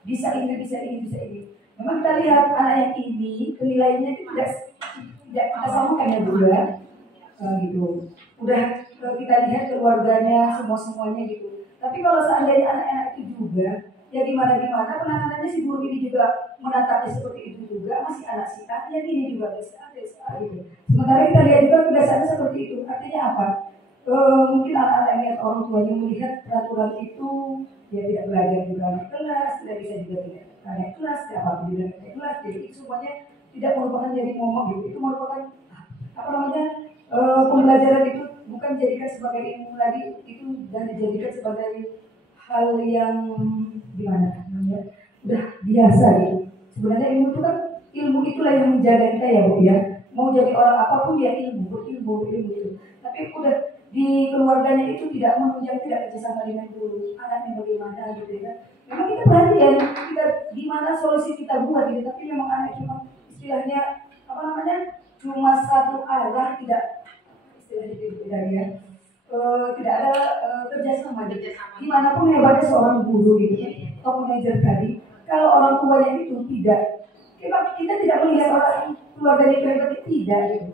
bisa ini. Memang kita lihat anak yang ini penilaiannya itu tidak kita samakan ya Bu ya, gitu. Udah kita lihat keluarganya semuanya gitu. Tapi kalau seandainya anak-anak itu juga ya gimana penanganannya, si guru ini juga menatapnya seperti itu juga, masih anak si A, yang ini juga bisa gitu. Sementara kita lihat juga kebiasaannya seperti itu. Artinya apa? Mungkin anak-anak yang orang tuanya melihat peraturan itu, dia tidak belajar juga naik kelas, tidak bisa juga tidak naik kelas, tidak apa-apa juga naik kelas. Jadi itu semuanya tidak merupakan jadi momok gitu. Itu merupakan pembelajaran itu bukan dijadikan sebagai ilmu lagi, itu dan dijadikan sebagai hal yang gimana namanya, udah biasa gitu. Sebenarnya ilmu itulah yang menjaga kita ya Bu ya. Mau jadi orang apapun ya berilmu gitu. Tapi udah di keluarganya itu tidak menunjang, tidak kerjasama dengan guru, anaknya bagaimana gitu ya. Memang kita perhatian, kita gimana solusi kita buat gitu. Tapi memang anak cuma istilahnya cuma satu arah, tidak istilahnya gitu ya. Tidak ada kerjasama gitu. Gimana pun hebatnya seorang guru gitu, atau manajer tadi, kalau orang tuanya itu tidak, kita tidak melihat orang keluarganya itu hebat, tidak gitu.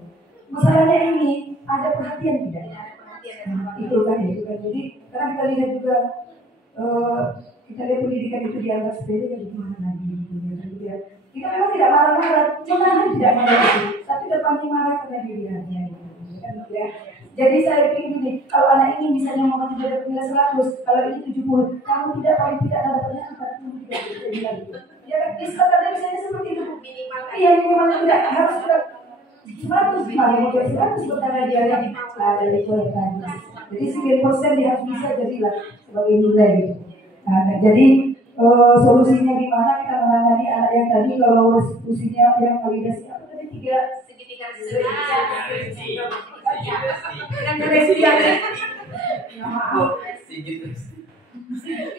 Masalahnya ini ada perhatian tidak? Itu kan. Jadi karena kita lihat juga kita lihat pendidikan itu dianggap sepele, ya gimana lagi gitu ya. Kita memang tidak marah-marah, cuma tidak marah gitu, tapi terpancing marah karena dilihatnya gitu kan ya. Jadi saya pikir gini, kalau anak ini misalnya mau tidak nilai 100, kalau ini 70, kamu tidak paling tidak ada dapatnya 40, tidak bisa bilang gitu. Ya kan, disepakati misalnya seperti itu. Iya, minimal tidak harus juga 100, mau jadi 100 perkara dia yang dari proyekan. Jadi 9% dia harus bisa jadilah sebagai nilai gitu. Nah, jadi solusinya gimana kita menangani anak yang tadi kalau restitusinya yang validasi apa tadi segitiga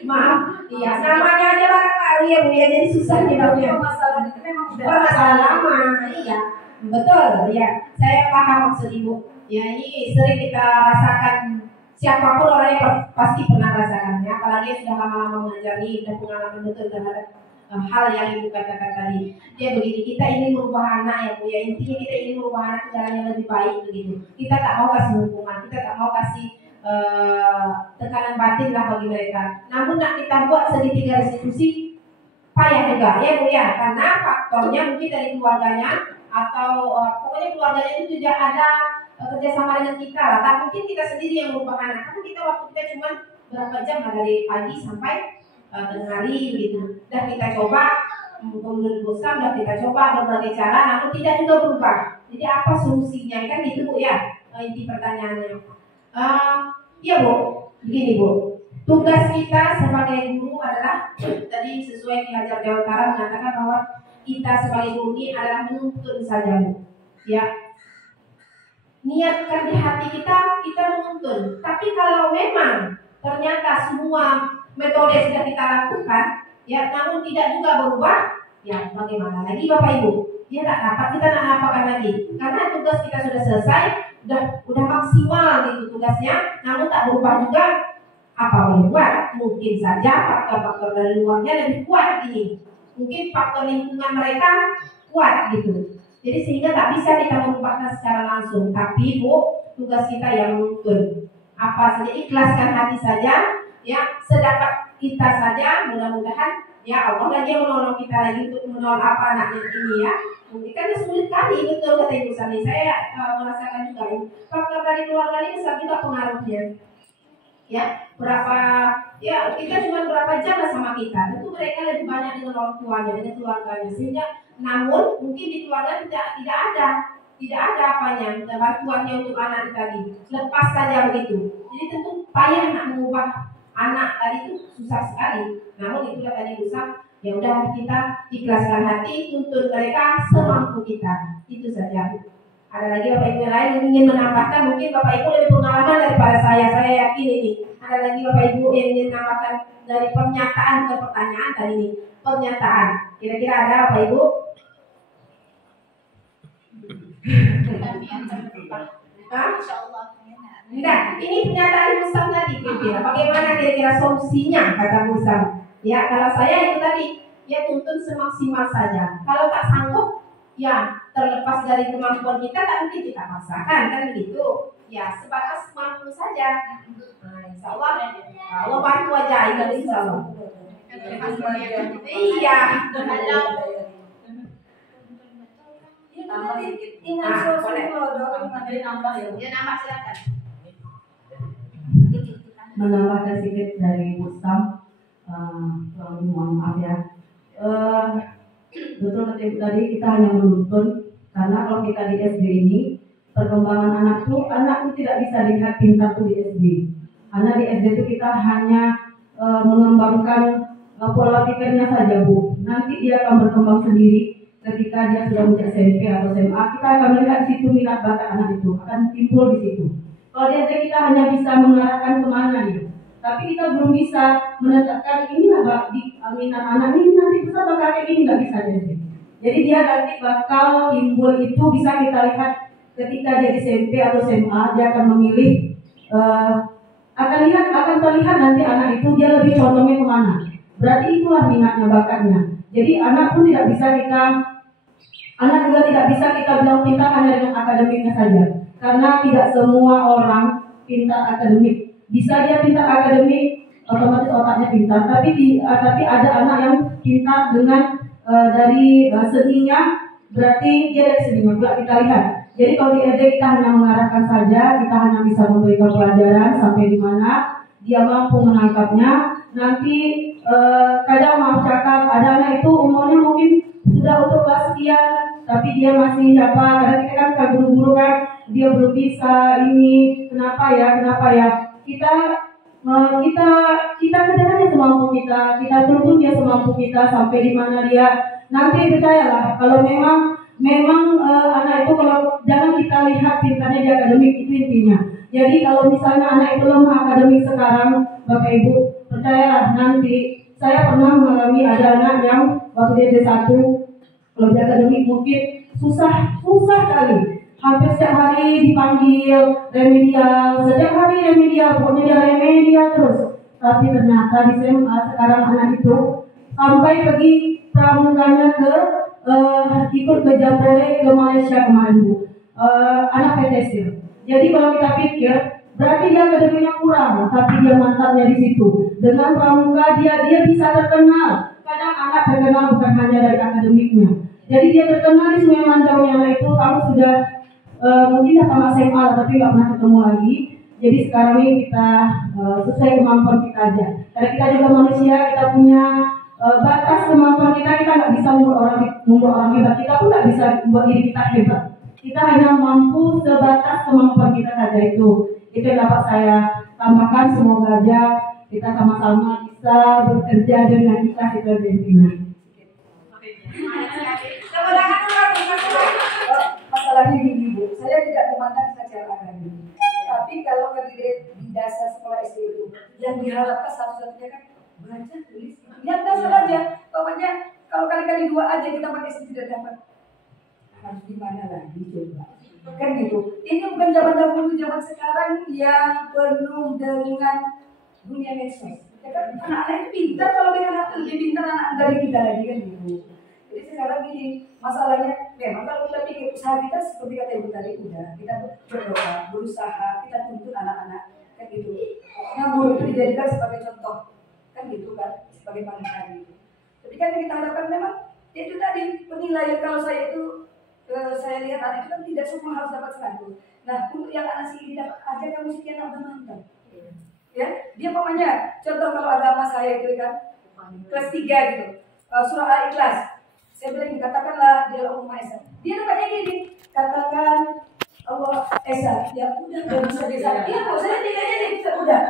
maaf, iya namanya aja barangkali ya Bu ya, jadi susah jawabnya. Masalah itu memang sudah masalah lama, iya betul ya, saya paham maksud Ibu. Ya ini sering kita rasakan, siapapun orangnya pasti pernah rasakannya, apalagi yang sudah lama-lama mengajar nih dan pengalaman betul terhadap hal yang ibu katakan tadi. Ya begini, kita ingin merubah anak ya Bu ya, intinya kita ingin merubah anak ke jalan yang lebih baik begitu. Kita tak mau kasih hukuman, kita tak mau kasih tekanan batin lah bagi mereka. Namun nak kita buat segitiga restitusi payah juga ya Bu ya, karena faktornya mungkin dari keluarganya atau pokoknya keluarganya itu tidak ada kerjasama dengan kita lah. Tak mungkin kita sendiri yang merubah anak, karena kita waktu kita cuma berapa jam lah, dari pagi sampai tengah hari gitu. Dan kita coba menurut bosan, dan kita coba berbagai cara, namun tidak juga berubah. Jadi apa solusinya kan itu Bu ya, inti pertanyaannya. Ya Bu, begini Bu, tugas kita sebagai guru adalah tadi sesuai Ki Hajar Dewantara mengatakan bahwa kita sebagai guru ini adalah menuntun saja Bu. Ya, niatkan di hati kita menuntun. Tapi kalau memang ternyata semua metode sudah kita lakukan, ya, namun tidak juga berubah, ya bagaimana lagi Bapak Ibu? Ya tak dapat, kita nak apakan lagi? Karena tugas kita sudah selesai, udah maksimal gitu tugasnya, namun tak berubah juga. Apa boleh buat? Mungkin saja faktor-faktor dari luarnya lebih kuat ini. Mungkin faktor lingkungan mereka kuat gitu. Jadi sehingga tak bisa kita merubahnya secara langsung. Tapi Bu, tugas kita yang menuntun. Apa saja, ikhlaskan hati saja, ya, sedapat kita saja. Mudah-mudahan ya Allah lagi yang menolong kita lagi untuk menolong apa anaknya ini ya. Mungkin kan sulit kali, betul kata Ibu Sani. Saya merasakan juga ini. Faktor dari keluarga ini besar juga pengaruhnya. Ya, ya kita cuma berapa jam lah sama kita. Tentu mereka lebih banyak dengan orang tuanya, dengan keluarganya. Sehingga namun mungkin di keluarga tidak ada apanya, bantuannya untuk anak tadi. Lepas saja begitu. Jadi tentu payah nak mengubah anak tadi itu susah sekali. Namun itulah tadi usaha. Ya udah kita ikhlaskan hati, tuntun mereka semampu kita. Itu saja. Ada lagi Bapak Ibu yang lain yang ingin menambahkan? Mungkin Bapak Ibu lebih pengalaman daripada saya yakin ini. Ada lagi Bapak Ibu yang ingin menambahkan dari pernyataan ke pertanyaan tadi ini. Pernyataan. Kira-kira ada Bapak Ibu? Nah, ini pernyataan Musam tadi kira-kira. Bagaimana kira-kira solusinya kata Musam? Ya, kalau saya itu tadi, ya tuntun semaksimal saja. Kalau tak sanggup, ya terlepas dari kemampuan kita, tak mungkin kita paksakan kan begitu. Ya sebatas mampu saja. Nah, insya Allah, Allah bantu aja, insya Allah. Iya. Menambahkan sedikit dari Mustam, mohon maaf ya. Betul tadi kita hanya menuntun, karena kalau kita di SD ini perkembangan anak tuh tidak bisa dilihat pintar tuh di SD. Karena di SD itu kita hanya mengembangkan pola pikirnya saja Bu. Nanti dia akan berkembang sendiri ketika dia sudah menjadi SMP atau SMA. Kita akan melihat di situ minat bakat anak itu akan timbul di situ. Kalau di SD kita hanya bisa mengarahkan kemana dia. Tapi kita belum bisa menetapkan inilah minat anak ini nanti besar bakal kayak ini, nggak bisa jadi. Jadi dia nanti bakal timbul itu bisa kita lihat ketika dia di SMP atau SMA, dia akan memilih akan terlihat nanti anak itu dia lebih condongnya kemana. Berarti itulah minatnya, bakatnya. Jadi anak juga tidak bisa kita bilang pintar hanya dengan akademiknya saja, karena tidak semua orang pintar akademik. Bisa dia pintar akademik, otomatis otaknya pintar. Tapi ada anak yang pintar dengan dari seninya, berarti dia dari seninya pula kita lihat. Jadi kalau di SD kita hanya mengarahkan saja, kita hanya bisa memberikan pelajaran sampai di mana dia mampu menangkapnya. Nanti kadang maaf cakap, ada anak itu umurnya mungkin sudah untuk kelas sekian, tapi dia masih kadang kita kan guru-guru kan, dia belum bisa ini, kenapa ya? Kita kerjakan semampu kita tuntun dia semampu kita sampai di mana dia nanti. Percayalah kalau memang anak itu, kalau jangan kita lihat pintarnya di akademik, itu intinya. Jadi kalau misalnya anak itu lemah akademik sekarang, Bapak Ibu, percayalah nanti. Saya pernah mengalami ada anak yang waktu dia D1, kalau di akademik mungkin susah kali. Hampir setiap hari dipanggil remedial, pokoknya dia remedial terus. Tapi ternyata di SMA sekarang anak itu sampai pergi pramuganya ke ikut ke Jambore ke Malaysia kemarin Bu. Anak PTSD. Jadi kalau kita pikir berarti dia akademinya kurang, tapi dia mantapnya di situ. Dengan pramuka dia bisa terkenal. Kadang anak terkenal bukan hanya dari akademiknya. Jadi dia terkenal di Sungai Mandau yang itu kamu sudah mungkin datang SMA tapi nggak pernah ketemu lagi. Jadi sekarang ini kita sesuai kemampuan kita aja. Karena kita juga manusia, kita punya batas kemampuan kita nggak bisa membuat orang hebat. Kita pun nggak bisa membuat diri kita hebat. Kita hanya mampu sebatas kemampuan kita saja itu. Itu yang dapat saya tambahkan. Semoga aja kita sama-sama bisa bekerja dengan ikhlas itu aja intinya. Masalahnya gini Bu, saya tidak memandang secara akademik. Tapi kalau di dasar sekolah SD itu, yang diharapkan satu-satunya kan baca tulis. Yang dasar aja, pokoknya kalau kali-kali 2 aja kita pakai SD tidak dapat. Harus gimana lagi coba? Kan gitu. Ini bukan zaman dahulu, zaman sekarang yang penuh dengan dunia medsos. Ya kan anak-anak itu pintar, kalau dengan hati lebih pintar anak dari kita lagi kan gitu. Jadi sekarang gini, masalahnya memang kalau kita pikir usaha kita seperti kata Ibu tadi udah, kita berdoa, berusaha, kita tuntut anak-anak kan gitu. Pokoknya guru itu dijadikan sebagai contoh kan gitu kan, sebagai panutan gitu. Tapi kan yang kita harapkan memang itu tadi penilaian. Kalau saya itu saya lihat anak itu kan tidak semua harus dapat 100. Nah untuk yang anak sih dapat aja kamu sekian udah mantap. Ya, dia pokoknya contoh kalau agama saya itu kan kelas 3 gitu, surah Al-Ikhlas. Saya bilang katakanlah dia Allah Esa. Dia dapatnya gini, katakan Allah Esa. Ya udah nggak bisa bisa. Iya, kalau saya tinggalnya udah.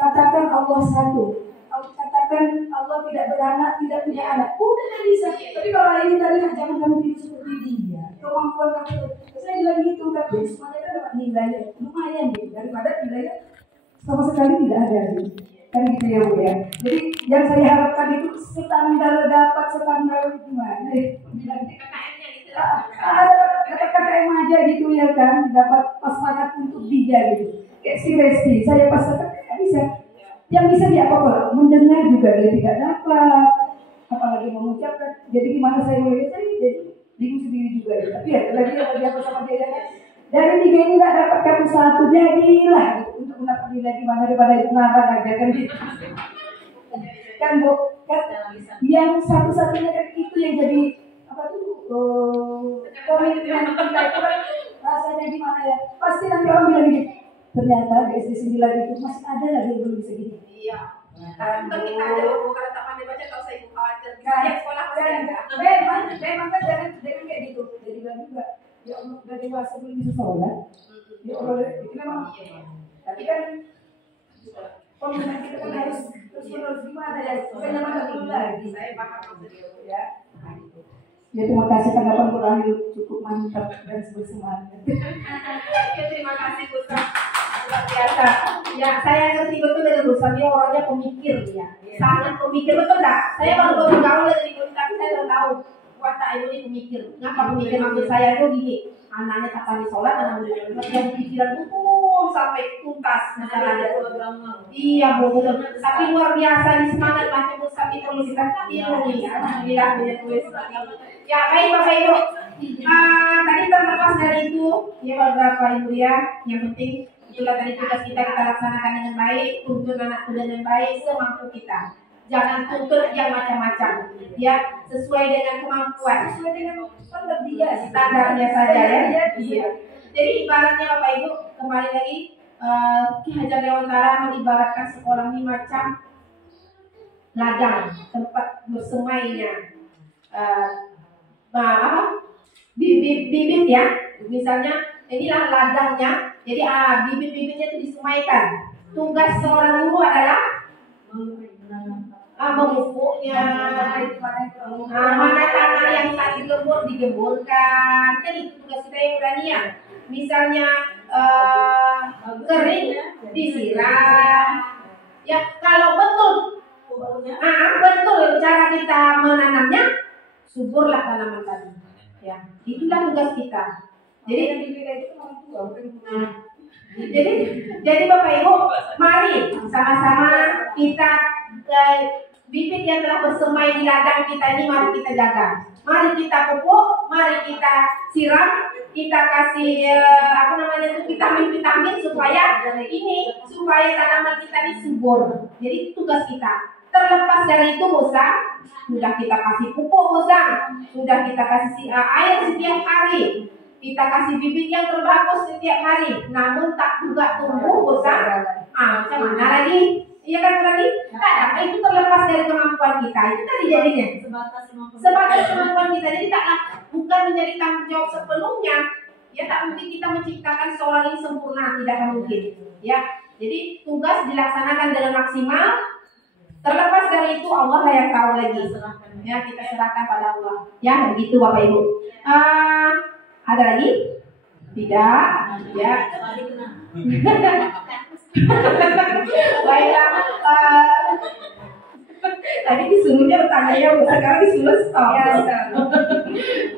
Katakan Allah satu. Katakan Allah tidak beranak, tidak punya anak. Udah nggak bisa. Tapi kalau hari ini tadi jangan kamu hidup seperti dia. Kemampuan kamu. Saya bilang gitu kan. Semuanya kan dapat nilainya lumayan gitu. Daripada nilainya sama sekali tidak ada. Kan gitu ya Bu ya. Jadi yang saya harapkan itu standar dapat standar gimana? Dapat KKM aja gitu ya kan. Dapat pasangan untuk dia gitu. Kayak si Resti, saya pasangan nggak bisa. Yang bisa dia apa? Mendengar juga dia tidak dapat. Apalagi mengucapkan. Jadi gimana saya mulai? Saya jadi bingung sendiri juga. Tapi ya lagi apa sama dia kan. Dari 3 ini nggak dapat kartu 1, jadilah gitu. Untuk mendapat nilai gimana daripada itu ngarang aja kan gitu. Kan Bu, kan yang satu-satunya kan itu yang jadi apa tuh komitmen kita itu kan rasanya gimana ya? Pasti nanti orang bilang gini, ternyata di SD 9 itu masih ada lagi yang belum bisa gini. Iya. Kan kita ada kalau tak pandai baca kalau saya khawatir. Kan Sekolah pasti ada. Memang kan jangan kayak gitu. Jadi bilang juga, ya Allah udah dewasa belum bisa sholat. Ya Allah itu memang. Tapi kan komitmen kita kan harus terus gimana ya? Bukan nyaman dulu lagi. Saya paham maksudnya Ya. Ya terima kasih tanggapan Bu Rahil cukup mantap dan bersemangat. Ya, terima kasih Ustaz. Luar biasa. Ya, saya ngerti betul dengan Ustaz, dia orangnya pemikir ya. Sangat pemikir, betul enggak? Saya baru bergaul dengan Ibu, tapi saya sudah tahu watak Ibu ini pemikir. Ngapa pemikir? Maksud saya itu gini, anaknya tak pandai sholat, anaknya yang pikiran betul sampai tuntas masalahnya. Iya Bu, betul. Tapi luar biasa ini semangat macam Ustaz itu perlu kita tiru ya. Alhamdulillah punya tulis. Ya baik Bapak Ibu. Tadi terlepas dari itu, ya Bapak Ibu ya, yang penting itulah tadi tugas kita laksanakan dengan baik, tuntut anak dengan baik semampu kita. Jangan tuntut yang macam-macam, ya sesuai dengan kemampuan, Sesuai dengan standar dia. standarnya saja ya. Iya. Jadi ibaratnya Bapak Ibu kembali lagi Ki Hajar Dewantara mengibaratkan sekolah ini macam ladang tempat bersemainya bibit ya. Misalnya inilah ladangnya. Jadi bibit-bibitnya itu disemaikan. Tugas seorang guru adalah memupuknya, mana tanah yang tak digembur digemburkan. Kan itu tugas kita yang berani. Misalnya kering disiram. Ya kalau betul cara kita menanamnya, suburlah tanaman tadi. Ya, itulah tugas kita. Jadi yang dipilih itu orang tua, bukan guru. Jadi Bapak Ibu, mari sama-sama kita bibit yang telah bersemai di ladang kita ini mari kita jaga. Mari kita pupuk, mari kita siram, kita kasih vitamin-vitamin supaya tanaman kita ini subur. Jadi tugas kita. Terlepas dari itu Musa, sudah kita kasih pupuk Musa, sudah kita kasih air setiap hari, kita kasih bibit yang terbagus setiap hari, namun tak juga tumbuh Musa. Macam mana lagi? Iya kan berarti? Apa itu terlepas dari kemampuan kita. Itu tadi jadinya sebatas kemampuan kita. Jadi bukan menjadi tanggung jawab sepenuhnya. Ya tak mungkin kita menciptakan seorang ini sempurna, tidak akan mungkin. Ya, jadi tugas dilaksanakan dengan maksimal. Terlepas dari itu Allah lah yang tahu lagi. Ya, kita serahkan pada Allah. Ya, begitu Bapak Ibu. Ada lagi? Tidak. Ya. Baiklah. Tadi disuruhnya bertanya ya, sekarang disuruh stop.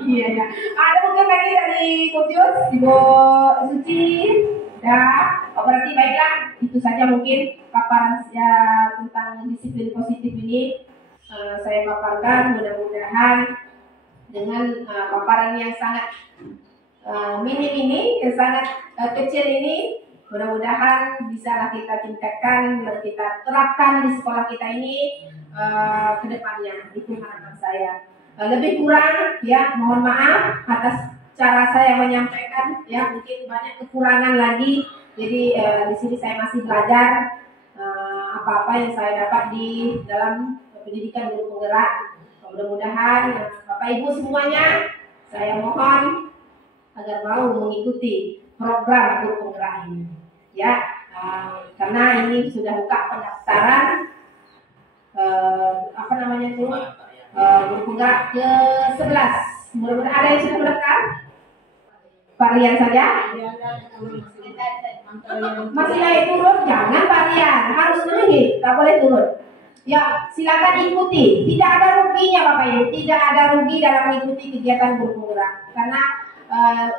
Iya ya. Ada mungkin lagi dari Coach Ibu Suci. Ya, berarti baiklah. Itu saja mungkin paparan ya tentang disiplin positif ini saya paparkan. Mudah-mudahan dengan paparan yang sangat minim ini, yang sangat kecil ini, mudah-mudahan bisa kita tingkatkan dan kita terapkan di sekolah kita ini ke depannya. Itu harapan saya. Lebih kurang ya mohon maaf atas cara saya menyampaikan, ya mungkin banyak kekurangan lagi. Jadi di sini saya masih belajar apa-apa yang saya dapat di dalam pendidikan guru penggerak. Mudah-mudahan Bapak Ibu semuanya saya mohon agar mau mengikuti program guru penggerak ini. Ya, karena ini sudah buka pendaftaran guru penggerak ke-11. Mudah-mudahan ada yang sudah mendaftar. Varian saja. Masih naik turun, jangan varian, harus naik, tak boleh turun. Ya, silakan ikuti. Tidak ada ruginya Bapak Ibu, tidak ada rugi dalam mengikuti kegiatan guru penggerak. Karena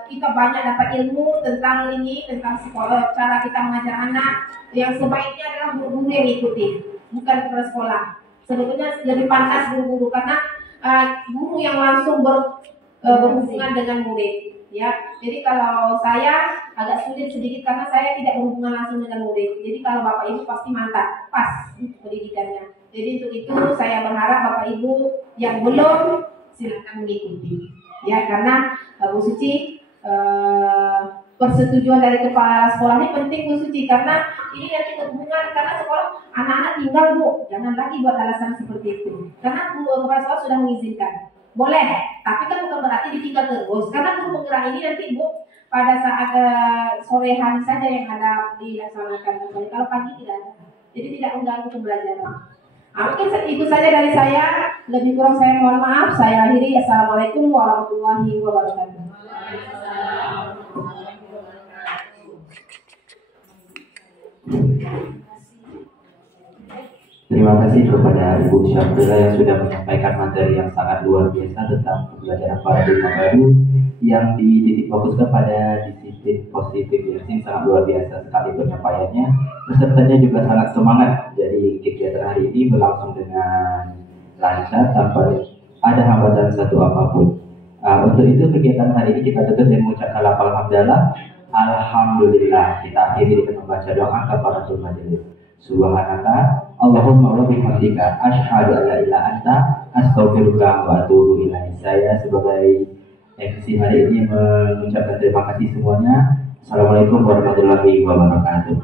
kita banyak dapat ilmu tentang ini, tentang sekolah, cara kita mengajar anak. Yang sebaiknya adalah guru-guru yang ikuti, bukan kepala sekolah. Sebetulnya lebih pantas guru-guru karena guru yang langsung berhubungan dengan murid. Ya, jadi kalau saya agak sulit sedikit karena saya tidak berhubungan langsung dengan murid. Jadi kalau Bapak Ibu pasti mantap, pas pendidikannya. Jadi untuk itu saya berharap Bapak Ibu yang belum silakan mengikuti. Ya, karena Bu Suci persetujuan dari kepala sekolah ini penting Bu Suci karena ini nanti berhubungan karena sekolah anak-anak tinggal Bu, jangan lagi buat alasan seperti itu. Karena kepala sekolah sudah mengizinkan. Boleh, tapi kan bukan berarti ditinggal terus. Karena guru penggerak ini nanti Bu pada saat sore hari saja yang ada dilaksanakan. Kalau pagi tidak ada. Jadi tidak mengganggu pembelajaran. Mungkin itu saja dari saya. Lebih kurang saya mohon maaf. Saya akhiri. Assalamualaikum warahmatullahi wabarakatuh. Terima kasih kepada Ibu Syafira yang sudah menyampaikan materi yang sangat luar biasa tentang pembelajaran paradigma baru yang dititik fokuskan pada disiplin positif. Ini sangat luar biasa sekali penyampaiannya. Pesertanya juga sangat semangat. Jadi kegiatan hari ini berlangsung dengan lancar tanpa ada hambatan satu apapun. Untuk itu kegiatan hari ini kita tutup dengan mengucapkan lafal hamdalah. Alhamdulillah. Kita akhiri dengan membaca doa kafaratul majelis. Subhanaka Allahumma wa bihamdika asyhadu an la ilaha anta astaghfiruka wa atubu ilaik. Saya sebagai MC hari ini mengucapkan terima kasih semuanya. Assalamualaikum warahmatullahi wabarakatuh.